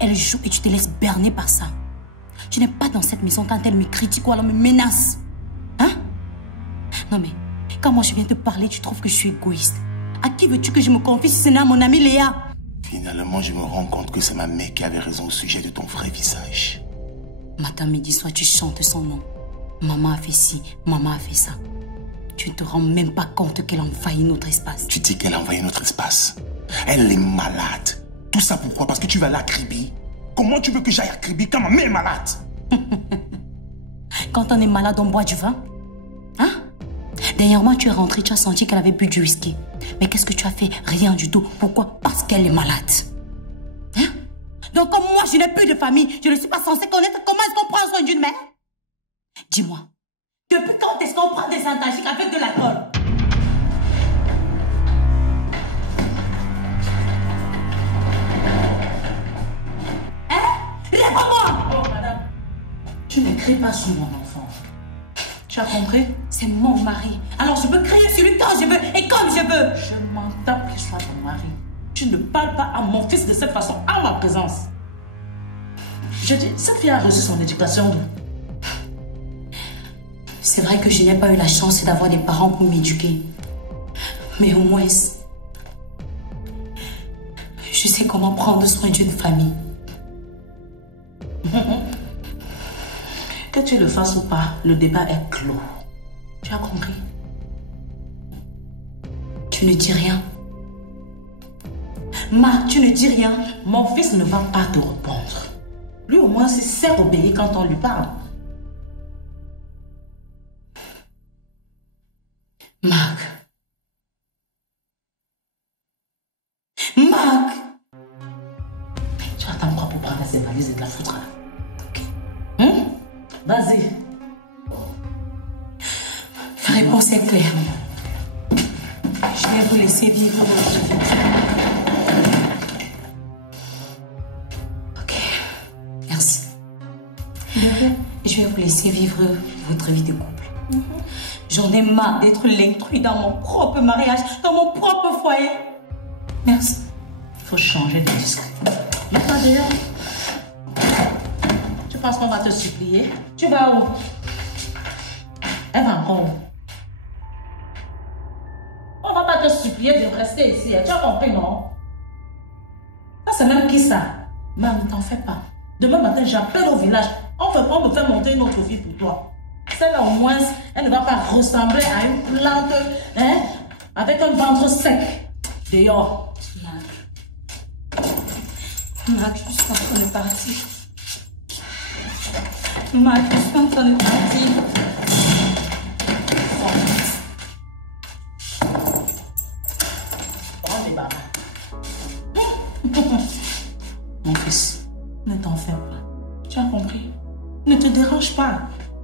Elle joue et tu te laisses berner par ça. Tu n'es pas dans cette maison quand elle me critique ou alors me menace. Hein? Non mais, quand moi je viens te parler, tu trouves que je suis égoïste. À qui veux-tu que je me confie si ce n'est à mon amie Léa? Finalement, je me rends compte que c'est ma mère qui avait raison au sujet de ton vrai visage. Matin, midi, soir, tu chantes son nom. Maman a fait ci, maman a fait ça. Tu ne te rends même pas compte qu'elle a envahi notre espace. Tu dis qu'elle a envahi notre espace. Elle est malade. Tout ça pourquoi? Parce que tu vas aller à Kribi. Comment tu veux que j'aille à Kribi quand ma mère est malade? Quand on est malade, on boit du vin. Hein? Dernièrement, tu es rentré, tu as senti qu'elle avait bu du whisky. Mais qu'est-ce que tu as fait? Rien du tout. Pourquoi? Parce qu'elle est malade. Hein? Donc comme moi, je n'ai plus de famille, je ne suis pas censée connaître comment est-ce qu'on prend soin d'une mère. Dis-moi, depuis quand est-ce qu'on prend des antalgiques avec de l'alcool? Hein? Réponds-moi! Oh, madame, tu ne cries pas sur mon enfant. Tu as compris? C'est mon mari. Alors je peux crier sur lui quand je veux et comme je veux. Je m'en tape qu'il soit ton mari. Tu ne parles pas à mon fils de cette façon, à ma présence. Je dis, cette fille a reçu son éducation d'où? C'est vrai que je n'ai pas eu la chance d'avoir des parents pour m'éduquer. Mais au moins, je sais comment prendre soin d'une famille. Que tu le fasses ou pas, le débat est clos. Tu as compris? Tu ne dis rien. Marc, tu ne dis rien. Mon fils ne va pas te répondre. Lui au moins, il sait obéir quand on lui parle. Marc. Marc. Tu attends quoi pour prendre ses valises et de la foutre là? Hein? Vas-y. La réponse est claire. Je vais vous laisser vivre votre vie. Ok. Merci. Je vais vous laisser vivre votre vie de couple. J'en ai marre d'être l'intrus dans mon propre mariage, dans mon propre foyer. Merci. Il faut changer de disque. Mets-toi dehors. Tu penses qu'on va te supplier? Tu vas où? Elle va encore où? On va pas te supplier de rester ici. Tu as compris, non? Ça, c'est même qui ça? Mais ne t'en fais pas. Demain matin, j'appelle au village. On me fait monter une autre fille pour toi. Celle-là, au moins, elle ne va pas ressembler à une plante, hein, avec un ventre sec. Dehors. Marc, je suis en train de partir. Marc, je suis en train de partir. Prends des babas. Mon fils, ne t'en fais pas. Tu as compris? Ne te dérange pas.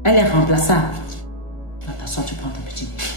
Elle est remplaçable. Va t'asseoir, tu prends ton petit déjeuner.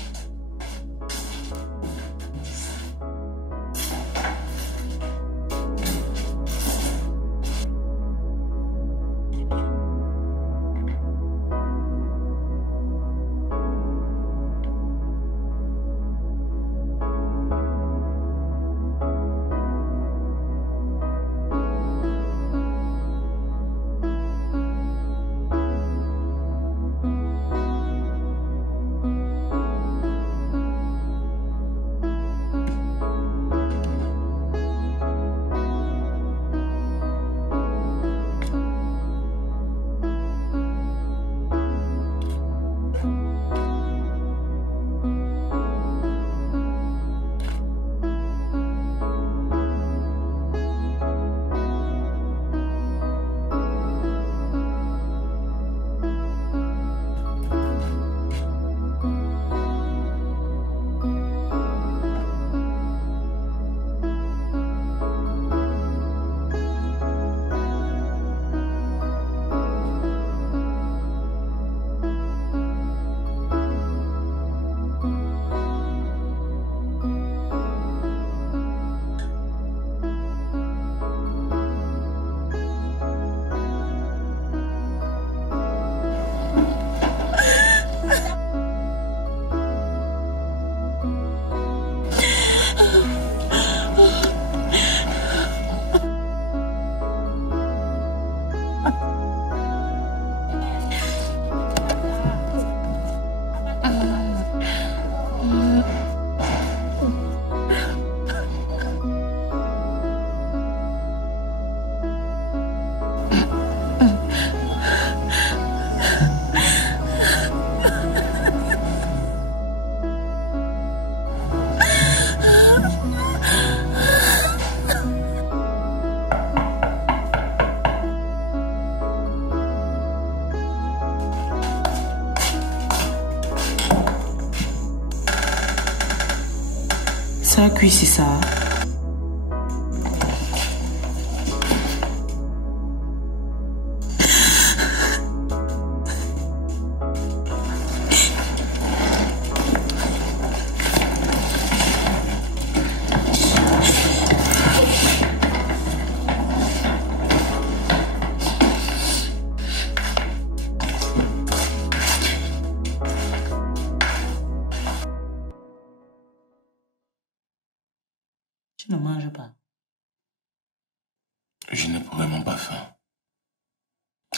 cuire ici ça. Tu ne manges pas. Je n'ai vraiment pas faim.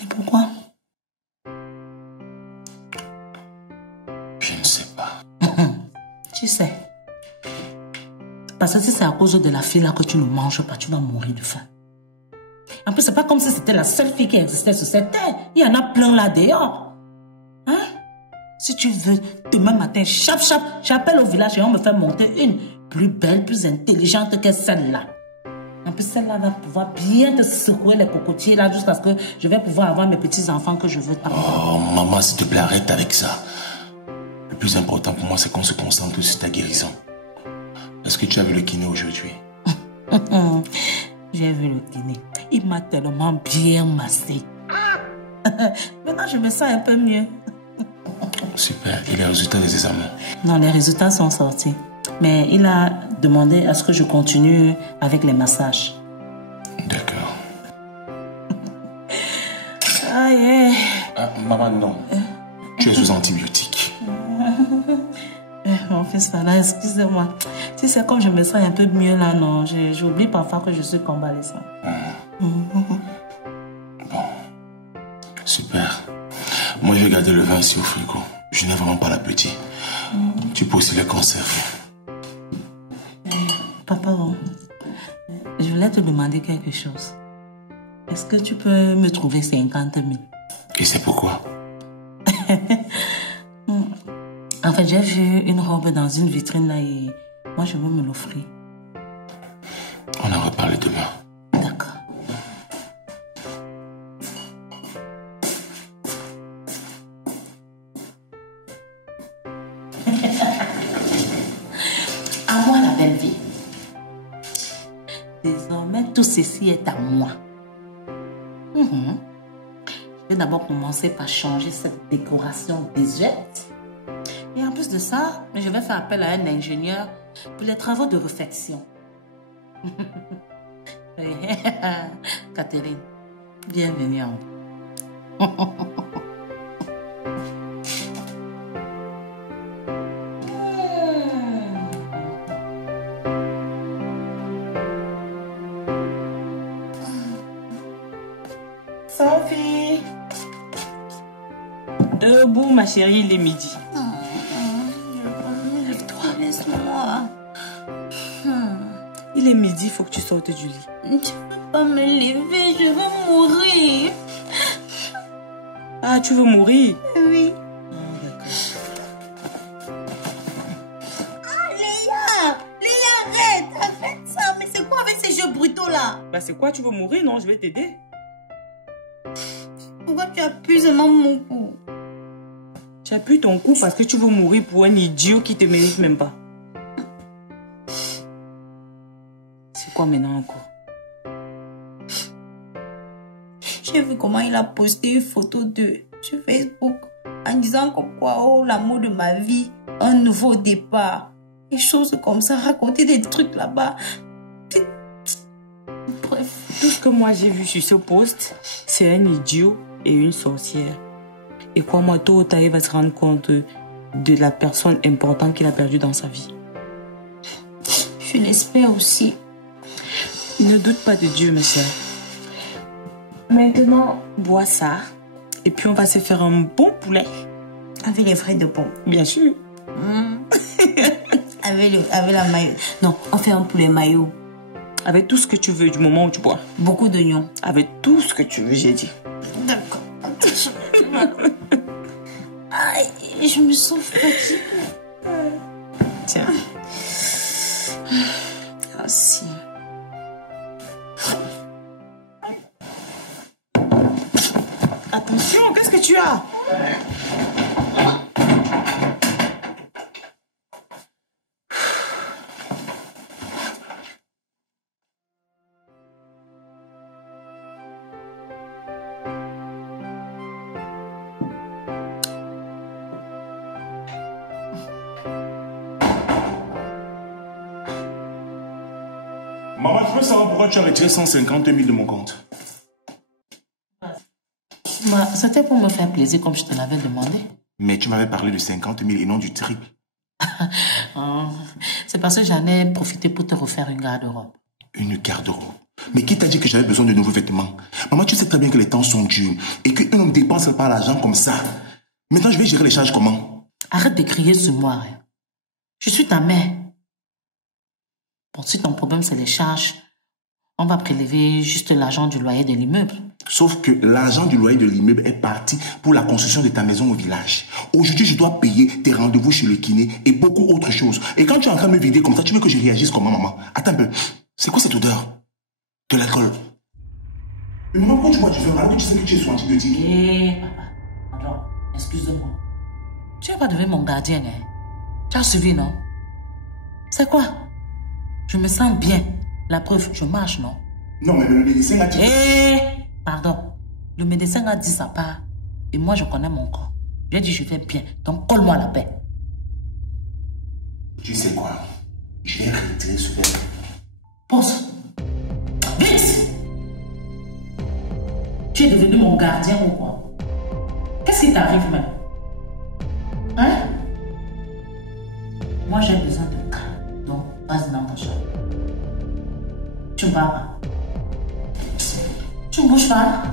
Et pourquoi? Je ne sais pas. Tu sais. Parce que si c'est à cause de la fille là que tu ne manges pas, tu vas mourir de faim. En plus, c'est pas comme si c'était la seule fille qui existait sur cette terre. Il y en a plein là dehors. Hein? Si tu veux, demain matin, j'appelle au village et on me fait monter une plus belle, plus intelligente que celle-là. En plus, celle-là va pouvoir bien te secouer les cocotiers là jusqu'à ce que je vais pouvoir avoir mes petits-enfants que je veux. Oh, maman, s'il te plaît, arrête avec ça. Le plus important pour moi, c'est qu'on se concentre sur ta guérison. Est-ce que tu as vu le kiné aujourd'hui? J'ai vu le kiné. Il m'a tellement bien massé. Maintenant, je me sens un peu mieux. Super. Et les résultats des examens? Non, les résultats sont sortis. Mais il a demandé à ce que je continue avec les massages. D'accord. Aïe. Ah, maman, non. Tu es sous antibiotiques. Mon fils, là, excusez-moi. Tu sais, comme je me sens un peu mieux là, non, j'oublie parfois que je suis convalescent. Bon. Super. Moi, je vais garder le vin ici au frigo. Je n'ai vraiment pas l'appétit. Tu peux aussi le conserver. Papa, je voulais te demander quelque chose. Est-ce que tu peux me trouver 50 000? Et c'est pourquoi? En fait, j'ai vu une robe dans une vitrine là et moi, je veux me l'offrir. On en reparle demain. D'accord. À moi, la belle vie. Désormais, tout ceci est à moi. Je vais d'abord commencer par changer cette décoration désuète. Et en plus de ça, je vais faire appel à un ingénieur pour les travaux de réfection. Catherine, bienvenue en Sophie! Debout, ma chérie, il est midi. Lève-toi, laisse-moi. Il est midi, il faut que tu sortes du lit. Je ne peux pas me lever, je vais mourir. Ah, tu veux mourir? Oui. Ah, Léa! Léa, arrête ça. Mais c'est quoi avec ces jeux brutaux là? bah c'est quoi, tu veux mourir? Non, je vais t'aider. Pourquoi tu appuies seulement mon cou? Tu appuies ton cou parce que tu veux mourir pour un idiot qui te mérite même pas. C'est quoi maintenant encore? J'ai vu comment il a posté une photo sur Facebook en disant comme quoi, oh, l'amour de ma vie, un nouveau départ. Des choses comme ça, raconter des trucs là-bas. Bref. Tout ce que moi j'ai vu sur ce post, c'est un idiot et une sorcière. Et crois-moi, tôt ou tard, il va se rendre compte de la personne importante qu'il a perdue dans sa vie. Je l'espère aussi. Ne doute pas de Dieu, ma soeur. Maintenant, bois ça. Et puis, on va se faire un bon poulet. Avec les frais de peau. Bien sûr. Avec la maillot. Non, on fait un poulet maillot. Avec tout ce que tu veux du moment où tu bois. Beaucoup d'oignons. Avec tout ce que tu veux, j'ai dit. D'accord. Aïe, je me sens fatiguée. Tiens. Merci. Attention, qu'est-ce que tu as? Maman, je veux savoir pourquoi tu as retiré 150 000 de mon compte. C'était pour me faire plaisir comme je te l'avais demandé. Mais tu m'avais parlé de 50 000 et non du triple. C'est parce que j'en ai profité pour te refaire une garde-robe. Une garde-robe? Mais qui t'a dit que j'avais besoin de nouveaux vêtements? Maman, tu sais très bien que les temps sont durs et qu'un homme dépense pas l'argent comme ça. Maintenant, je vais gérer les charges comment? Arrête de crier sur moi. Hein. Je suis ta mère. Bon, si ton problème, c'est les charges, on va prélever juste l'argent du loyer de l'immeuble. Sauf que l'argent du loyer de l'immeuble est parti pour la construction de ta maison au village. Aujourd'hui, je dois payer tes rendez-vous chez le kiné et beaucoup autres choses. Et quand tu es en train de me vider comme ça, tu veux que je réagisse comment, maman? Attends un peu. C'est quoi cette odeur? De l'alcool. Mais maman, pourquoi tu bois du vin alors que tu sais que tu es sous antibiotique? Papa. Pardon, excuse-moi. Tu n'as pas devenu mon gardien, hein? Tu as suivi, non? C'est quoi? Je me sens bien. La preuve, je marche, non? Non, mais le médecin a dit... Pardon. Le médecin a dit sa part. Et moi, je connais mon corps. Je lui ai dit, je vais bien. Donc, colle-moi la paix. Tu sais quoi? Je vais retirer ce verre. Pause. Vite! Tu es devenu mon gardien ou quoi? Qu'est-ce qui t'arrive même? Hein? Moi, j'ai besoin de calme. Donc, vas-y dans ta chambre. Tu me parles pas. Tu ne bouges pas.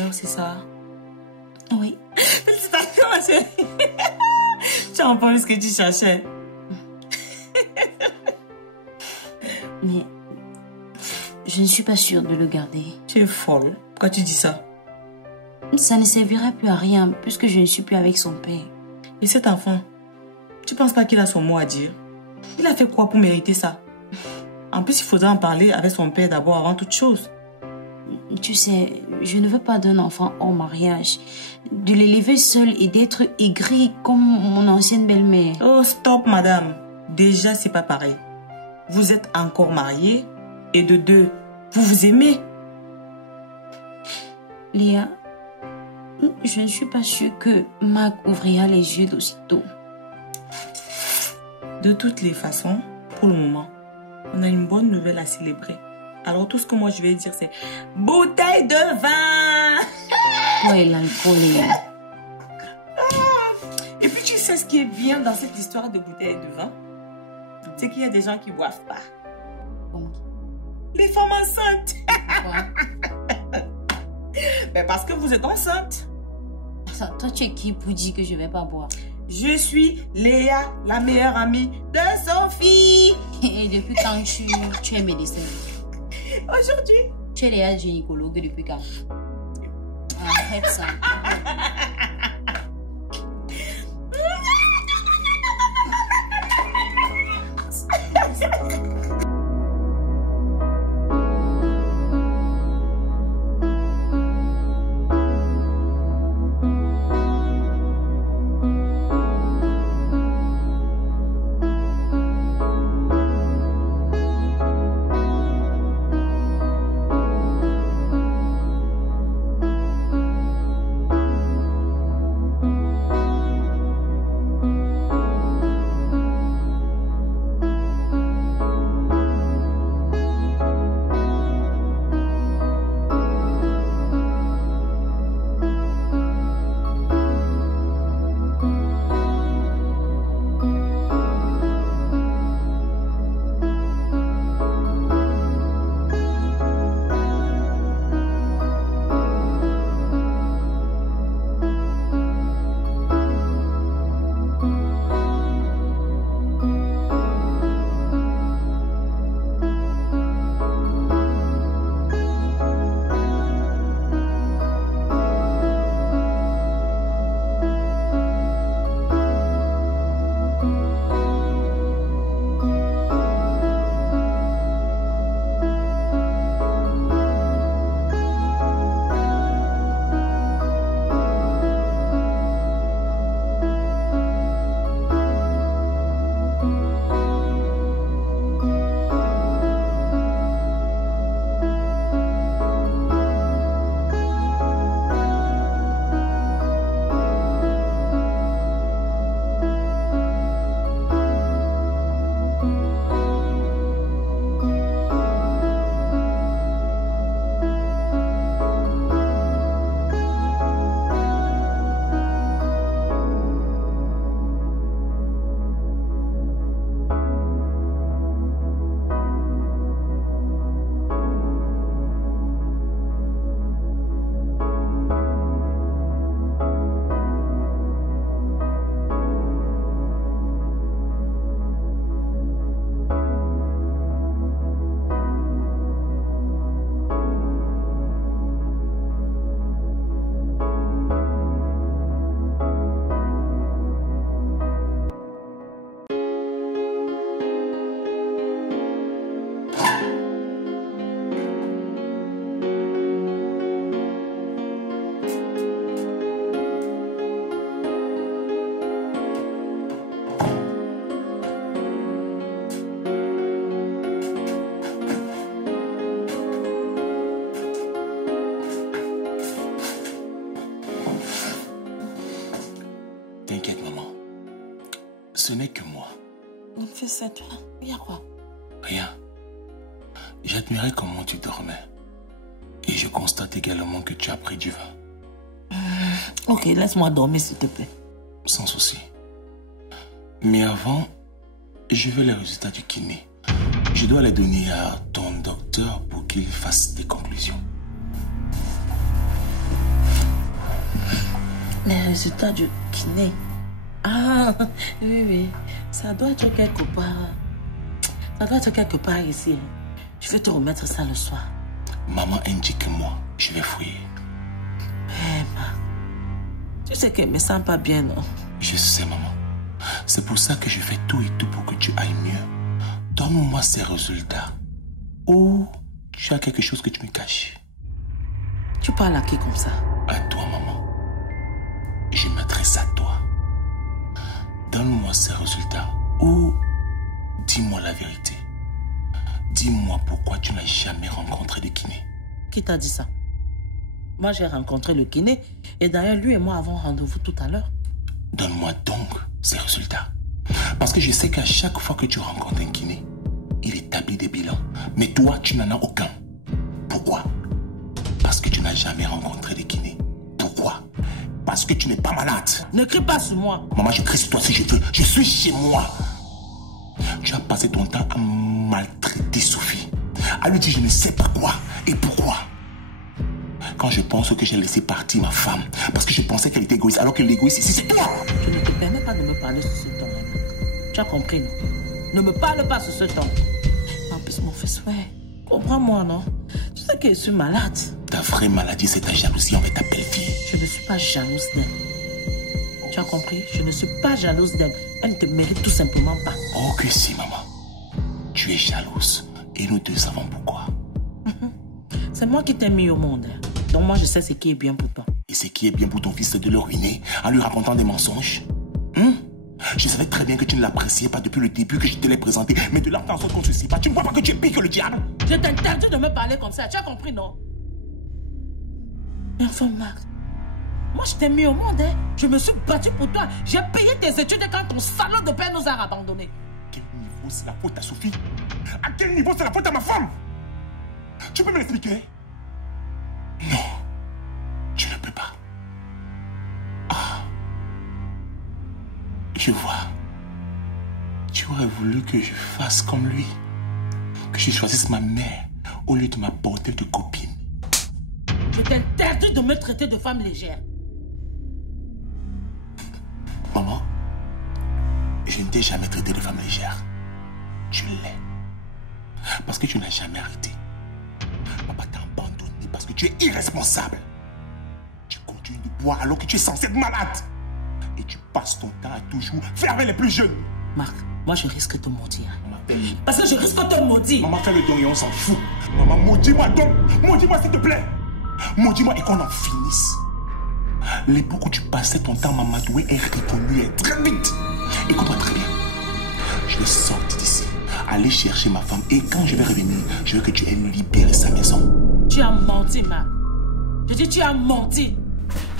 Alors, c'est ça? Oui. Félicitations, ma chérie. Tu as entendu ce que tu cherchais. Mais je ne suis pas sûre de le garder. Tu es folle. Pourquoi tu dis ça? Ça ne servirait plus à rien puisque je ne suis plus avec son père. Et cet enfant, tu penses pas qu'il a son mot à dire? Il a fait quoi pour mériter ça? En plus, il faudrait en parler avec son père d'abord avant toute chose. Tu sais, je ne veux pas d'un enfant hors mariage. De l'élever seul et d'être aigri comme mon ancienne belle-mère. Oh, stop, madame. Déjà, c'est pas pareil. Vous êtes encore mariés et de deux, vous vous aimez. Léa, je ne suis pas sûre que Marc ouvrira les yeux d'aussitôt. De toutes les façons, pour le moment, on a une bonne nouvelle à célébrer. Alors tout ce que moi je vais dire c'est bouteille de vin. Ouais, l'alcool, Léa. Et puis tu sais ce qui est bien dans cette histoire de bouteille de vin? C'est qu'il y a des gens qui boivent pas. Bon. Les femmes enceintes. Quoi? Mais parce que vous êtes enceinte. Attends, toi tu es qui pour dire que je vais pas boire? Je suis Léa, la meilleure amie de Sophie. Et depuis quand tu es médecin? Aujourd'hui. Tu es Léa gynécologue depuis quand? Arrête ça. Ce n'est que moi. Ne me fais ça, toi. Il y a quoi? Rien. J'admirais comment tu dormais. Et je constate également que tu as pris du vin. Ok, laisse-moi dormir, s'il te plaît. Sans souci. Mais avant, je veux les résultats du kiné. Je dois les donner à ton docteur pour qu'il fasse des conclusions. Les résultats du kiné. Ah, oui. Ça doit être quelque part. Ça doit être quelque part ici. Je vais te remettre ça le soir. Maman, indique-moi. Je vais fouiller. Tu sais qu'elle me sent pas bien, non? Je sais, maman. C'est pour ça que je fais tout et tout pour que tu ailles mieux. Donne-moi ces résultats. Ou tu as quelque chose que tu me caches? Tu parles à qui comme ça? À toi, maman. Je m'adresse à toi. Donne-moi ces résultats. Ou dis-moi la vérité. Dis-moi pourquoi tu n'as jamais rencontré de kiné. Qui t'a dit ça? Moi, j'ai rencontré le kiné. Et d'ailleurs, lui et moi avons rendez-vous tout à l'heure. Donne-moi donc ces résultats. Parce que je sais qu'à chaque fois que tu rencontres un kiné, il établit des bilans. Mais toi, tu n'en as aucun. Pourquoi? Parce que tu n'as jamais rencontré de kiné. Pourquoi? Parce que tu n'es pas malade. Ne crie pas sur moi. Maman, je crie sur toi si je veux. Je suis chez moi. Tu as passé ton temps à maltraiter Sophie. À lui dire je ne sais pas quoi et pourquoi. Quand je pense que j'ai laissé partir ma femme parce que je pensais qu'elle était égoïste alors que l'égoïste ici c'est toi. Je ne te permets pas de me parler sur ce ton. Tu as compris, non? Ne me parle pas sur ce ton. En plus, mon fils, ouais. Comprends-moi, non? Tu sais que je suis malade. Ta vraie maladie, c'est ta jalousie envers ta belle-fille. Je ne suis pas jalouse d'elle. Tu as compris? Je ne suis pas jalouse d'elle. Elle ne te mérite tout simplement pas. Oh que si, maman. Tu es jalouse. Et nous deux savons pourquoi. C'est moi qui t'ai mis au monde. Donc moi, je sais ce qui est bien pour toi. Et ce qui est bien pour ton fils, c'est de le ruiner en lui racontant des mensonges. Je savais très bien que tu ne l'appréciais pas depuis le début que je te l'ai présenté. Mais de là, en sorte qu'on se sépare, tu ne vois pas que tu es pire que le diable? Je t'interdis de me parler comme ça. Tu as compris, non? Mais enfin, Marc, moi, je t'ai mis au monde. Je me suis battue pour toi. J'ai payé tes études quand ton salon de père nous a abandonnés. À quel niveau c'est la faute à Sophie? À quel niveau c'est la faute à ma femme? Tu peux me l'expliquer? Non, tu ne peux pas. Ah, je vois. Tu aurais voulu que je fasse comme lui. Que je choisisse ma mère au lieu de m'apporter de copine. Je t'interdis de me traiter de femme légère. Maman, je ne t'ai jamais traité de femme légère. Tu l'es. Parce que tu n'as jamais arrêté. Papa t'a abandonné parce que tu es irresponsable. Tu continues de boire alors que tu es censé être malade. Et tu passes ton temps à toujours faire avec les plus jeunes. Marc, moi je risque de te maudire. Maman, Parce que je risque de te maudire. Maman, fais le don et on s'en fout. Maman, maudis-moi donc. Maudis-moi s'il te plaît. maudis-moi et qu'on en finisse. L'époque où tu passais ton temps à m'amadouer est révolue très vite. Écoute-moi très bien. Je vais sortir d'ici, aller chercher ma femme et quand je vais revenir, je veux que tu aies libéré sa maison. Tu as menti, Marc. Je dis tu as menti.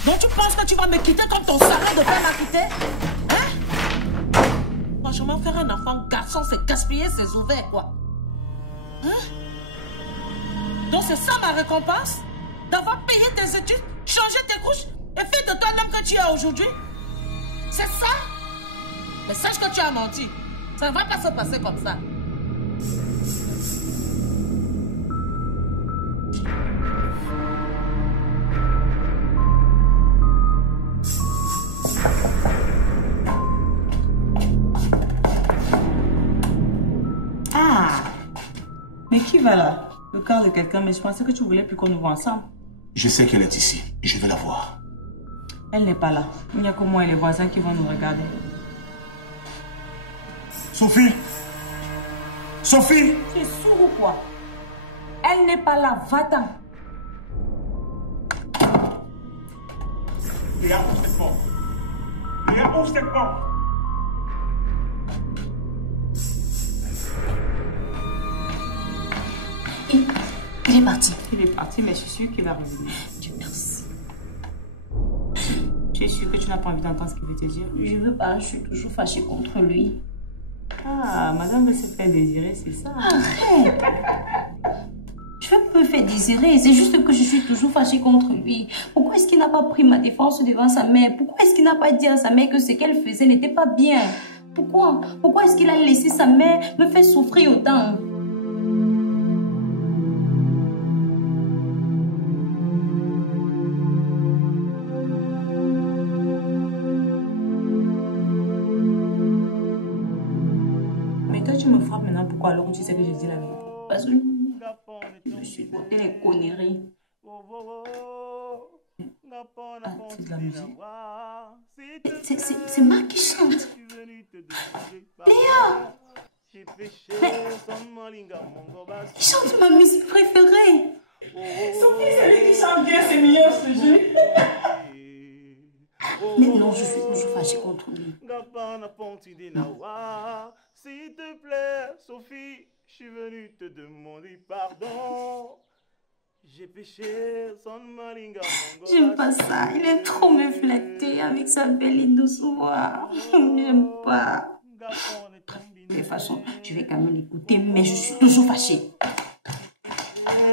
Donc tu penses que tu vas me quitter comme ton salaud de père m'a quitté? Hein? Franchement, faire un enfant garçon, c'est gaspiller ses ovaires, quoi. Hein? Donc c'est ça ma récompense? D'avoir payé tes études, changé tes couches et fait de toi l'homme que tu es aujourd'hui? C'est ça? Mais sache que tu as menti. Ça ne va pas se passer comme ça. Ah! Mais qui va là? Le corps de quelqu'un, mais je pensais que tu voulais plus qu'on nous voit ensemble. Je sais qu'elle est ici. Je vais la voir. Elle n'est pas là. Il n'y a que moi et les voisins qui vont nous regarder. Sophie! Sophie! Tu es sourd ou quoi? Elle n'est pas là. Va-t'en. Léa, ouvre cette porte. Léa, ouvre cette porte. Il est parti. Il est parti, mais je suis sûre qu'il va revenir. Dieu merci. Tu es sûre que tu n'as pas envie d'entendre ce qu'il veut te dire? Je veux pas, je suis toujours fâchée contre lui. Ah, madame veut se faire désirer, c'est ça? Arrête! Je veux me faire désirer, c'est juste que je suis toujours fâchée contre lui. Pourquoi est-ce qu'il n'a pas pris ma défense devant sa mère? Pourquoi est-ce qu'il n'a pas dit à sa mère que ce qu'elle faisait n'était pas bien? Pourquoi? Pourquoi est-ce qu'il a laissé sa mère me faire souffrir autant? Mais toi, tu me frappes maintenant, pourquoi alors que tu sais que je dis la vérité? Parce que je me suis porté les conneries. Ah, c'est de la musique. C'est Marc qui chante. Léa! Il chante ma musique préférée. Sophie, c'est lui qui chante bien, c'est mignon, je te jure. Mais non, je suis toujours fâchée contre lui. S'il te plaît, Sophie, je suis venu te demander pardon. J'ai péché sans malinga. J'aime pas ça. Il est trop me flatté avec sa belle et douce voix. J'aime pas. De toute façon, je vais quand même l'écouter, mais je suis toujours fâchée.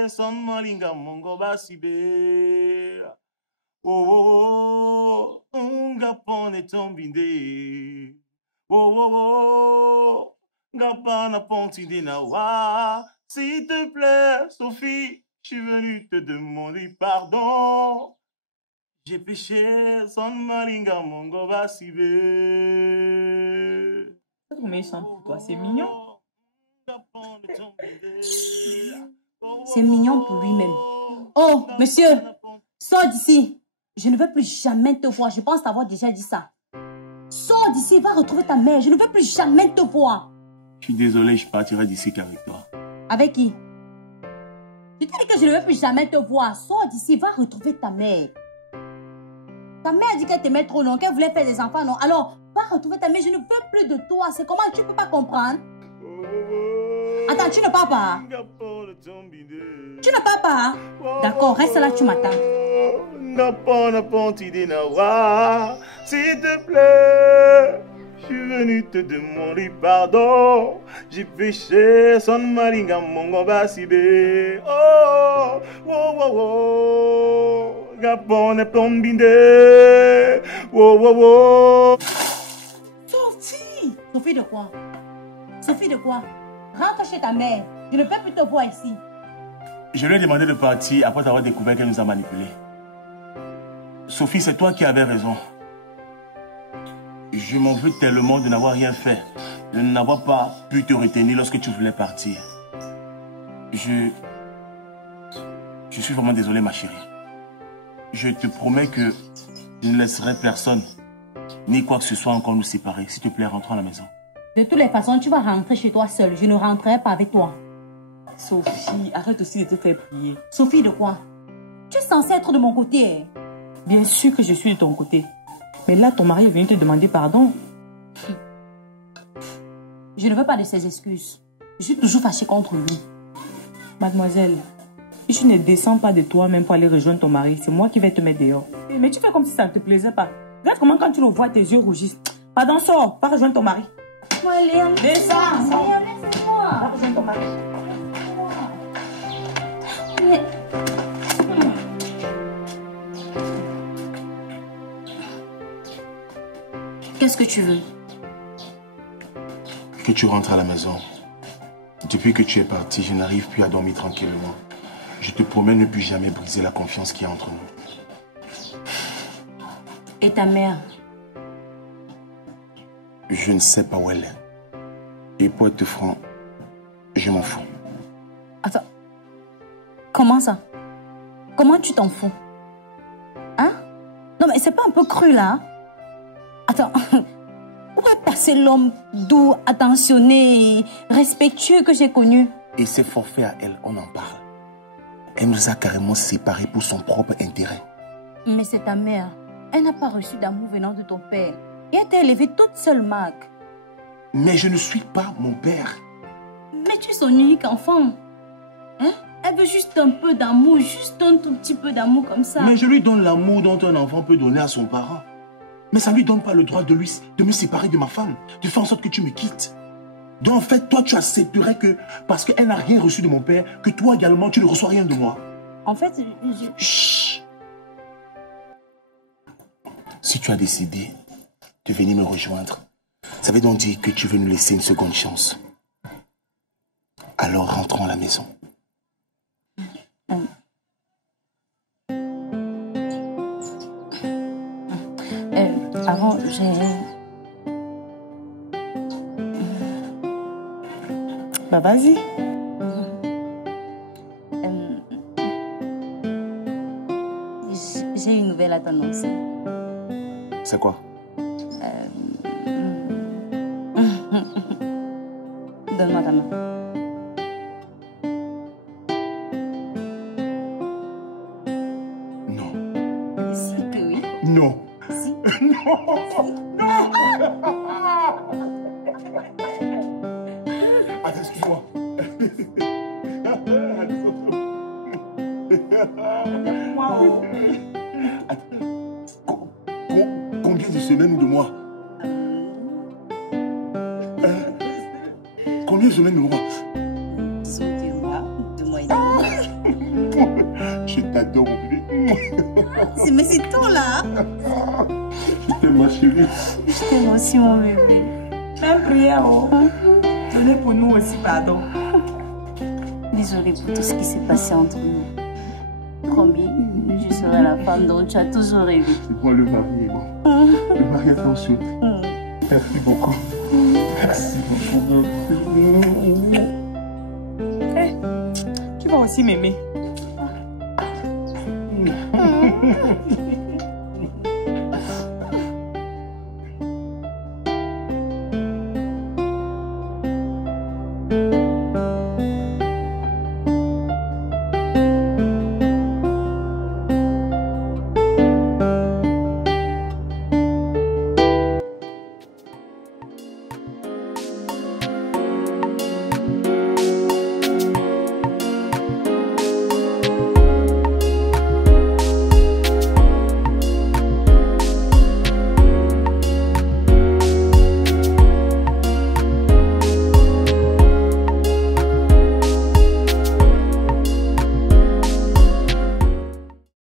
Sans malinga, mon goba sibe. Oh, un gapon est tombé. Oh, gapana ponti dinawa. S'il te plaît, Sophie, je suis venu te demander pardon. J'ai péché sans malinga, mon goba sibe. C'est trop méchant pour toi, c'est mignon. C'est mignon pour lui-même. Oh, monsieur, sors d'ici. Je ne veux plus jamais te voir. Je pense t'avoir déjà dit ça. Sors d'ici, va retrouver ta mère. Je ne veux plus jamais te voir. Je suis désolé, je partirai d'ici qu'avec toi. Avec qui? Je t'ai dit que je ne veux plus jamais te voir. Sors d'ici, va retrouver ta mère. Ta mère a dit qu'elle t'aimait trop, non? Qu'elle voulait faire des enfants, non? Alors, va retrouver ta mère. Je ne veux plus de toi. C'est comment? Tu ne peux pas comprendre? Attends, tu ne pars pas? Tu ne pars pas? D'accord, reste là, tu m'attends. S'il te plaît, je suis venu te demander pardon. J'ai péché sans malinga mongo basibe. Oh, oh, oh, oh. Gapon est tombé. Oh, oh, oh. Sophie! Sophie de quoi? Sophie de quoi? Rentre chez ta mère. Je ne peux plus te voir ici. Je lui ai demandé de partir après avoir découvert qu'elle nous a manipulés. Sophie, c'est toi qui avais raison. Je m'en veux tellement de n'avoir rien fait, de n'avoir pas pu te retenir lorsque tu voulais partir. Je suis vraiment désolé, ma chérie. Je te promets que je ne laisserai personne, ni quoi que ce soit encore nous séparer. S'il te plaît, rentre à la maison. De toutes les façons, tu vas rentrer chez toi seule. Je ne rentrerai pas avec toi. Sophie, arrête aussi de te faire prier. Sophie, de quoi? Tu es censée être de mon côté. Bien sûr que je suis de ton côté. Mais là, ton mari est venu te demander pardon. Je ne veux pas de ses excuses. Je suis toujours fâchée contre lui. Mademoiselle, si tu ne descends pas de toi-même pour aller rejoindre ton mari, c'est moi qui vais te mettre dehors. Mais tu fais comme si ça ne te plaisait pas. Regarde comment quand tu le vois, tes yeux rougissent. Pardon, sors, va rejoindre ton mari. Ouais, Léa, descends. Léa, laisse-moi. Va rejoindre ton mari. Mais... Qu'est-ce que tu veux? Que tu rentres à la maison. Depuis que tu es parti, je n'arrive plus à dormir tranquillement. Je te promets ne plus jamais briser la confiance qu'il y a entre nous. Et ta mère? Je ne sais pas où elle est. Et pour être franc, je m'en fous. Attends. Comment ça? Comment tu t'en fous? Hein? Non mais c'est pas un peu cru là? Attends. Où est passé l'homme doux, attentionné, respectueux que j'ai connu? Et c'est forfait à elle, on en parle. Elle nous a carrément séparés pour son propre intérêt. Mais c'est ta mère. Elle n'a pas reçu d'amour venant de ton père. Et elle t'a élevée toute seule, Marc. Mais je ne suis pas mon père. Mais tu es son unique enfant. Hein? Elle veut juste un peu d'amour, juste un tout petit peu d'amour comme ça. Mais je lui donne l'amour dont un enfant peut donner à son parent. Mais ça ne lui donne pas le droit de me séparer de ma femme, de faire en sorte que tu me quittes. Donc en fait, toi, tu accepterais que, parce qu'elle n'a rien reçu de mon père, que toi également, tu ne reçois rien de moi. En fait, Chut. Si tu as décidé de venir me rejoindre, ça veut donc dire que tu veux nous laisser une seconde chance. Alors rentrons à la maison. Avant, j'ai... Bah vas-y. J'ai une nouvelle à t'annoncer. C'est quoi? Donne-moi ta main. Non. Si que oui. Non. Si. Non. Attends, excuse-moi. Combien de semaines ou de mois? Combien de semaines ou de mois? Disons 2 mois, 2 mois et demi. Je t'adore, mon bébé. Mais c'est tout là. Je t'aime, ma chérie. Je t'aime aussi, mon bébé. Même prière, oh. Donnez pour nous aussi pardon. Désolée pour tout ce qui s'est passé entre nous. Promis, je serai la femme dont tu as toujours rêvé. C'est moi le mari, moi. Le mari, attention. Merci beaucoup. Merci beaucoup. Tu vas aussi m'aimer.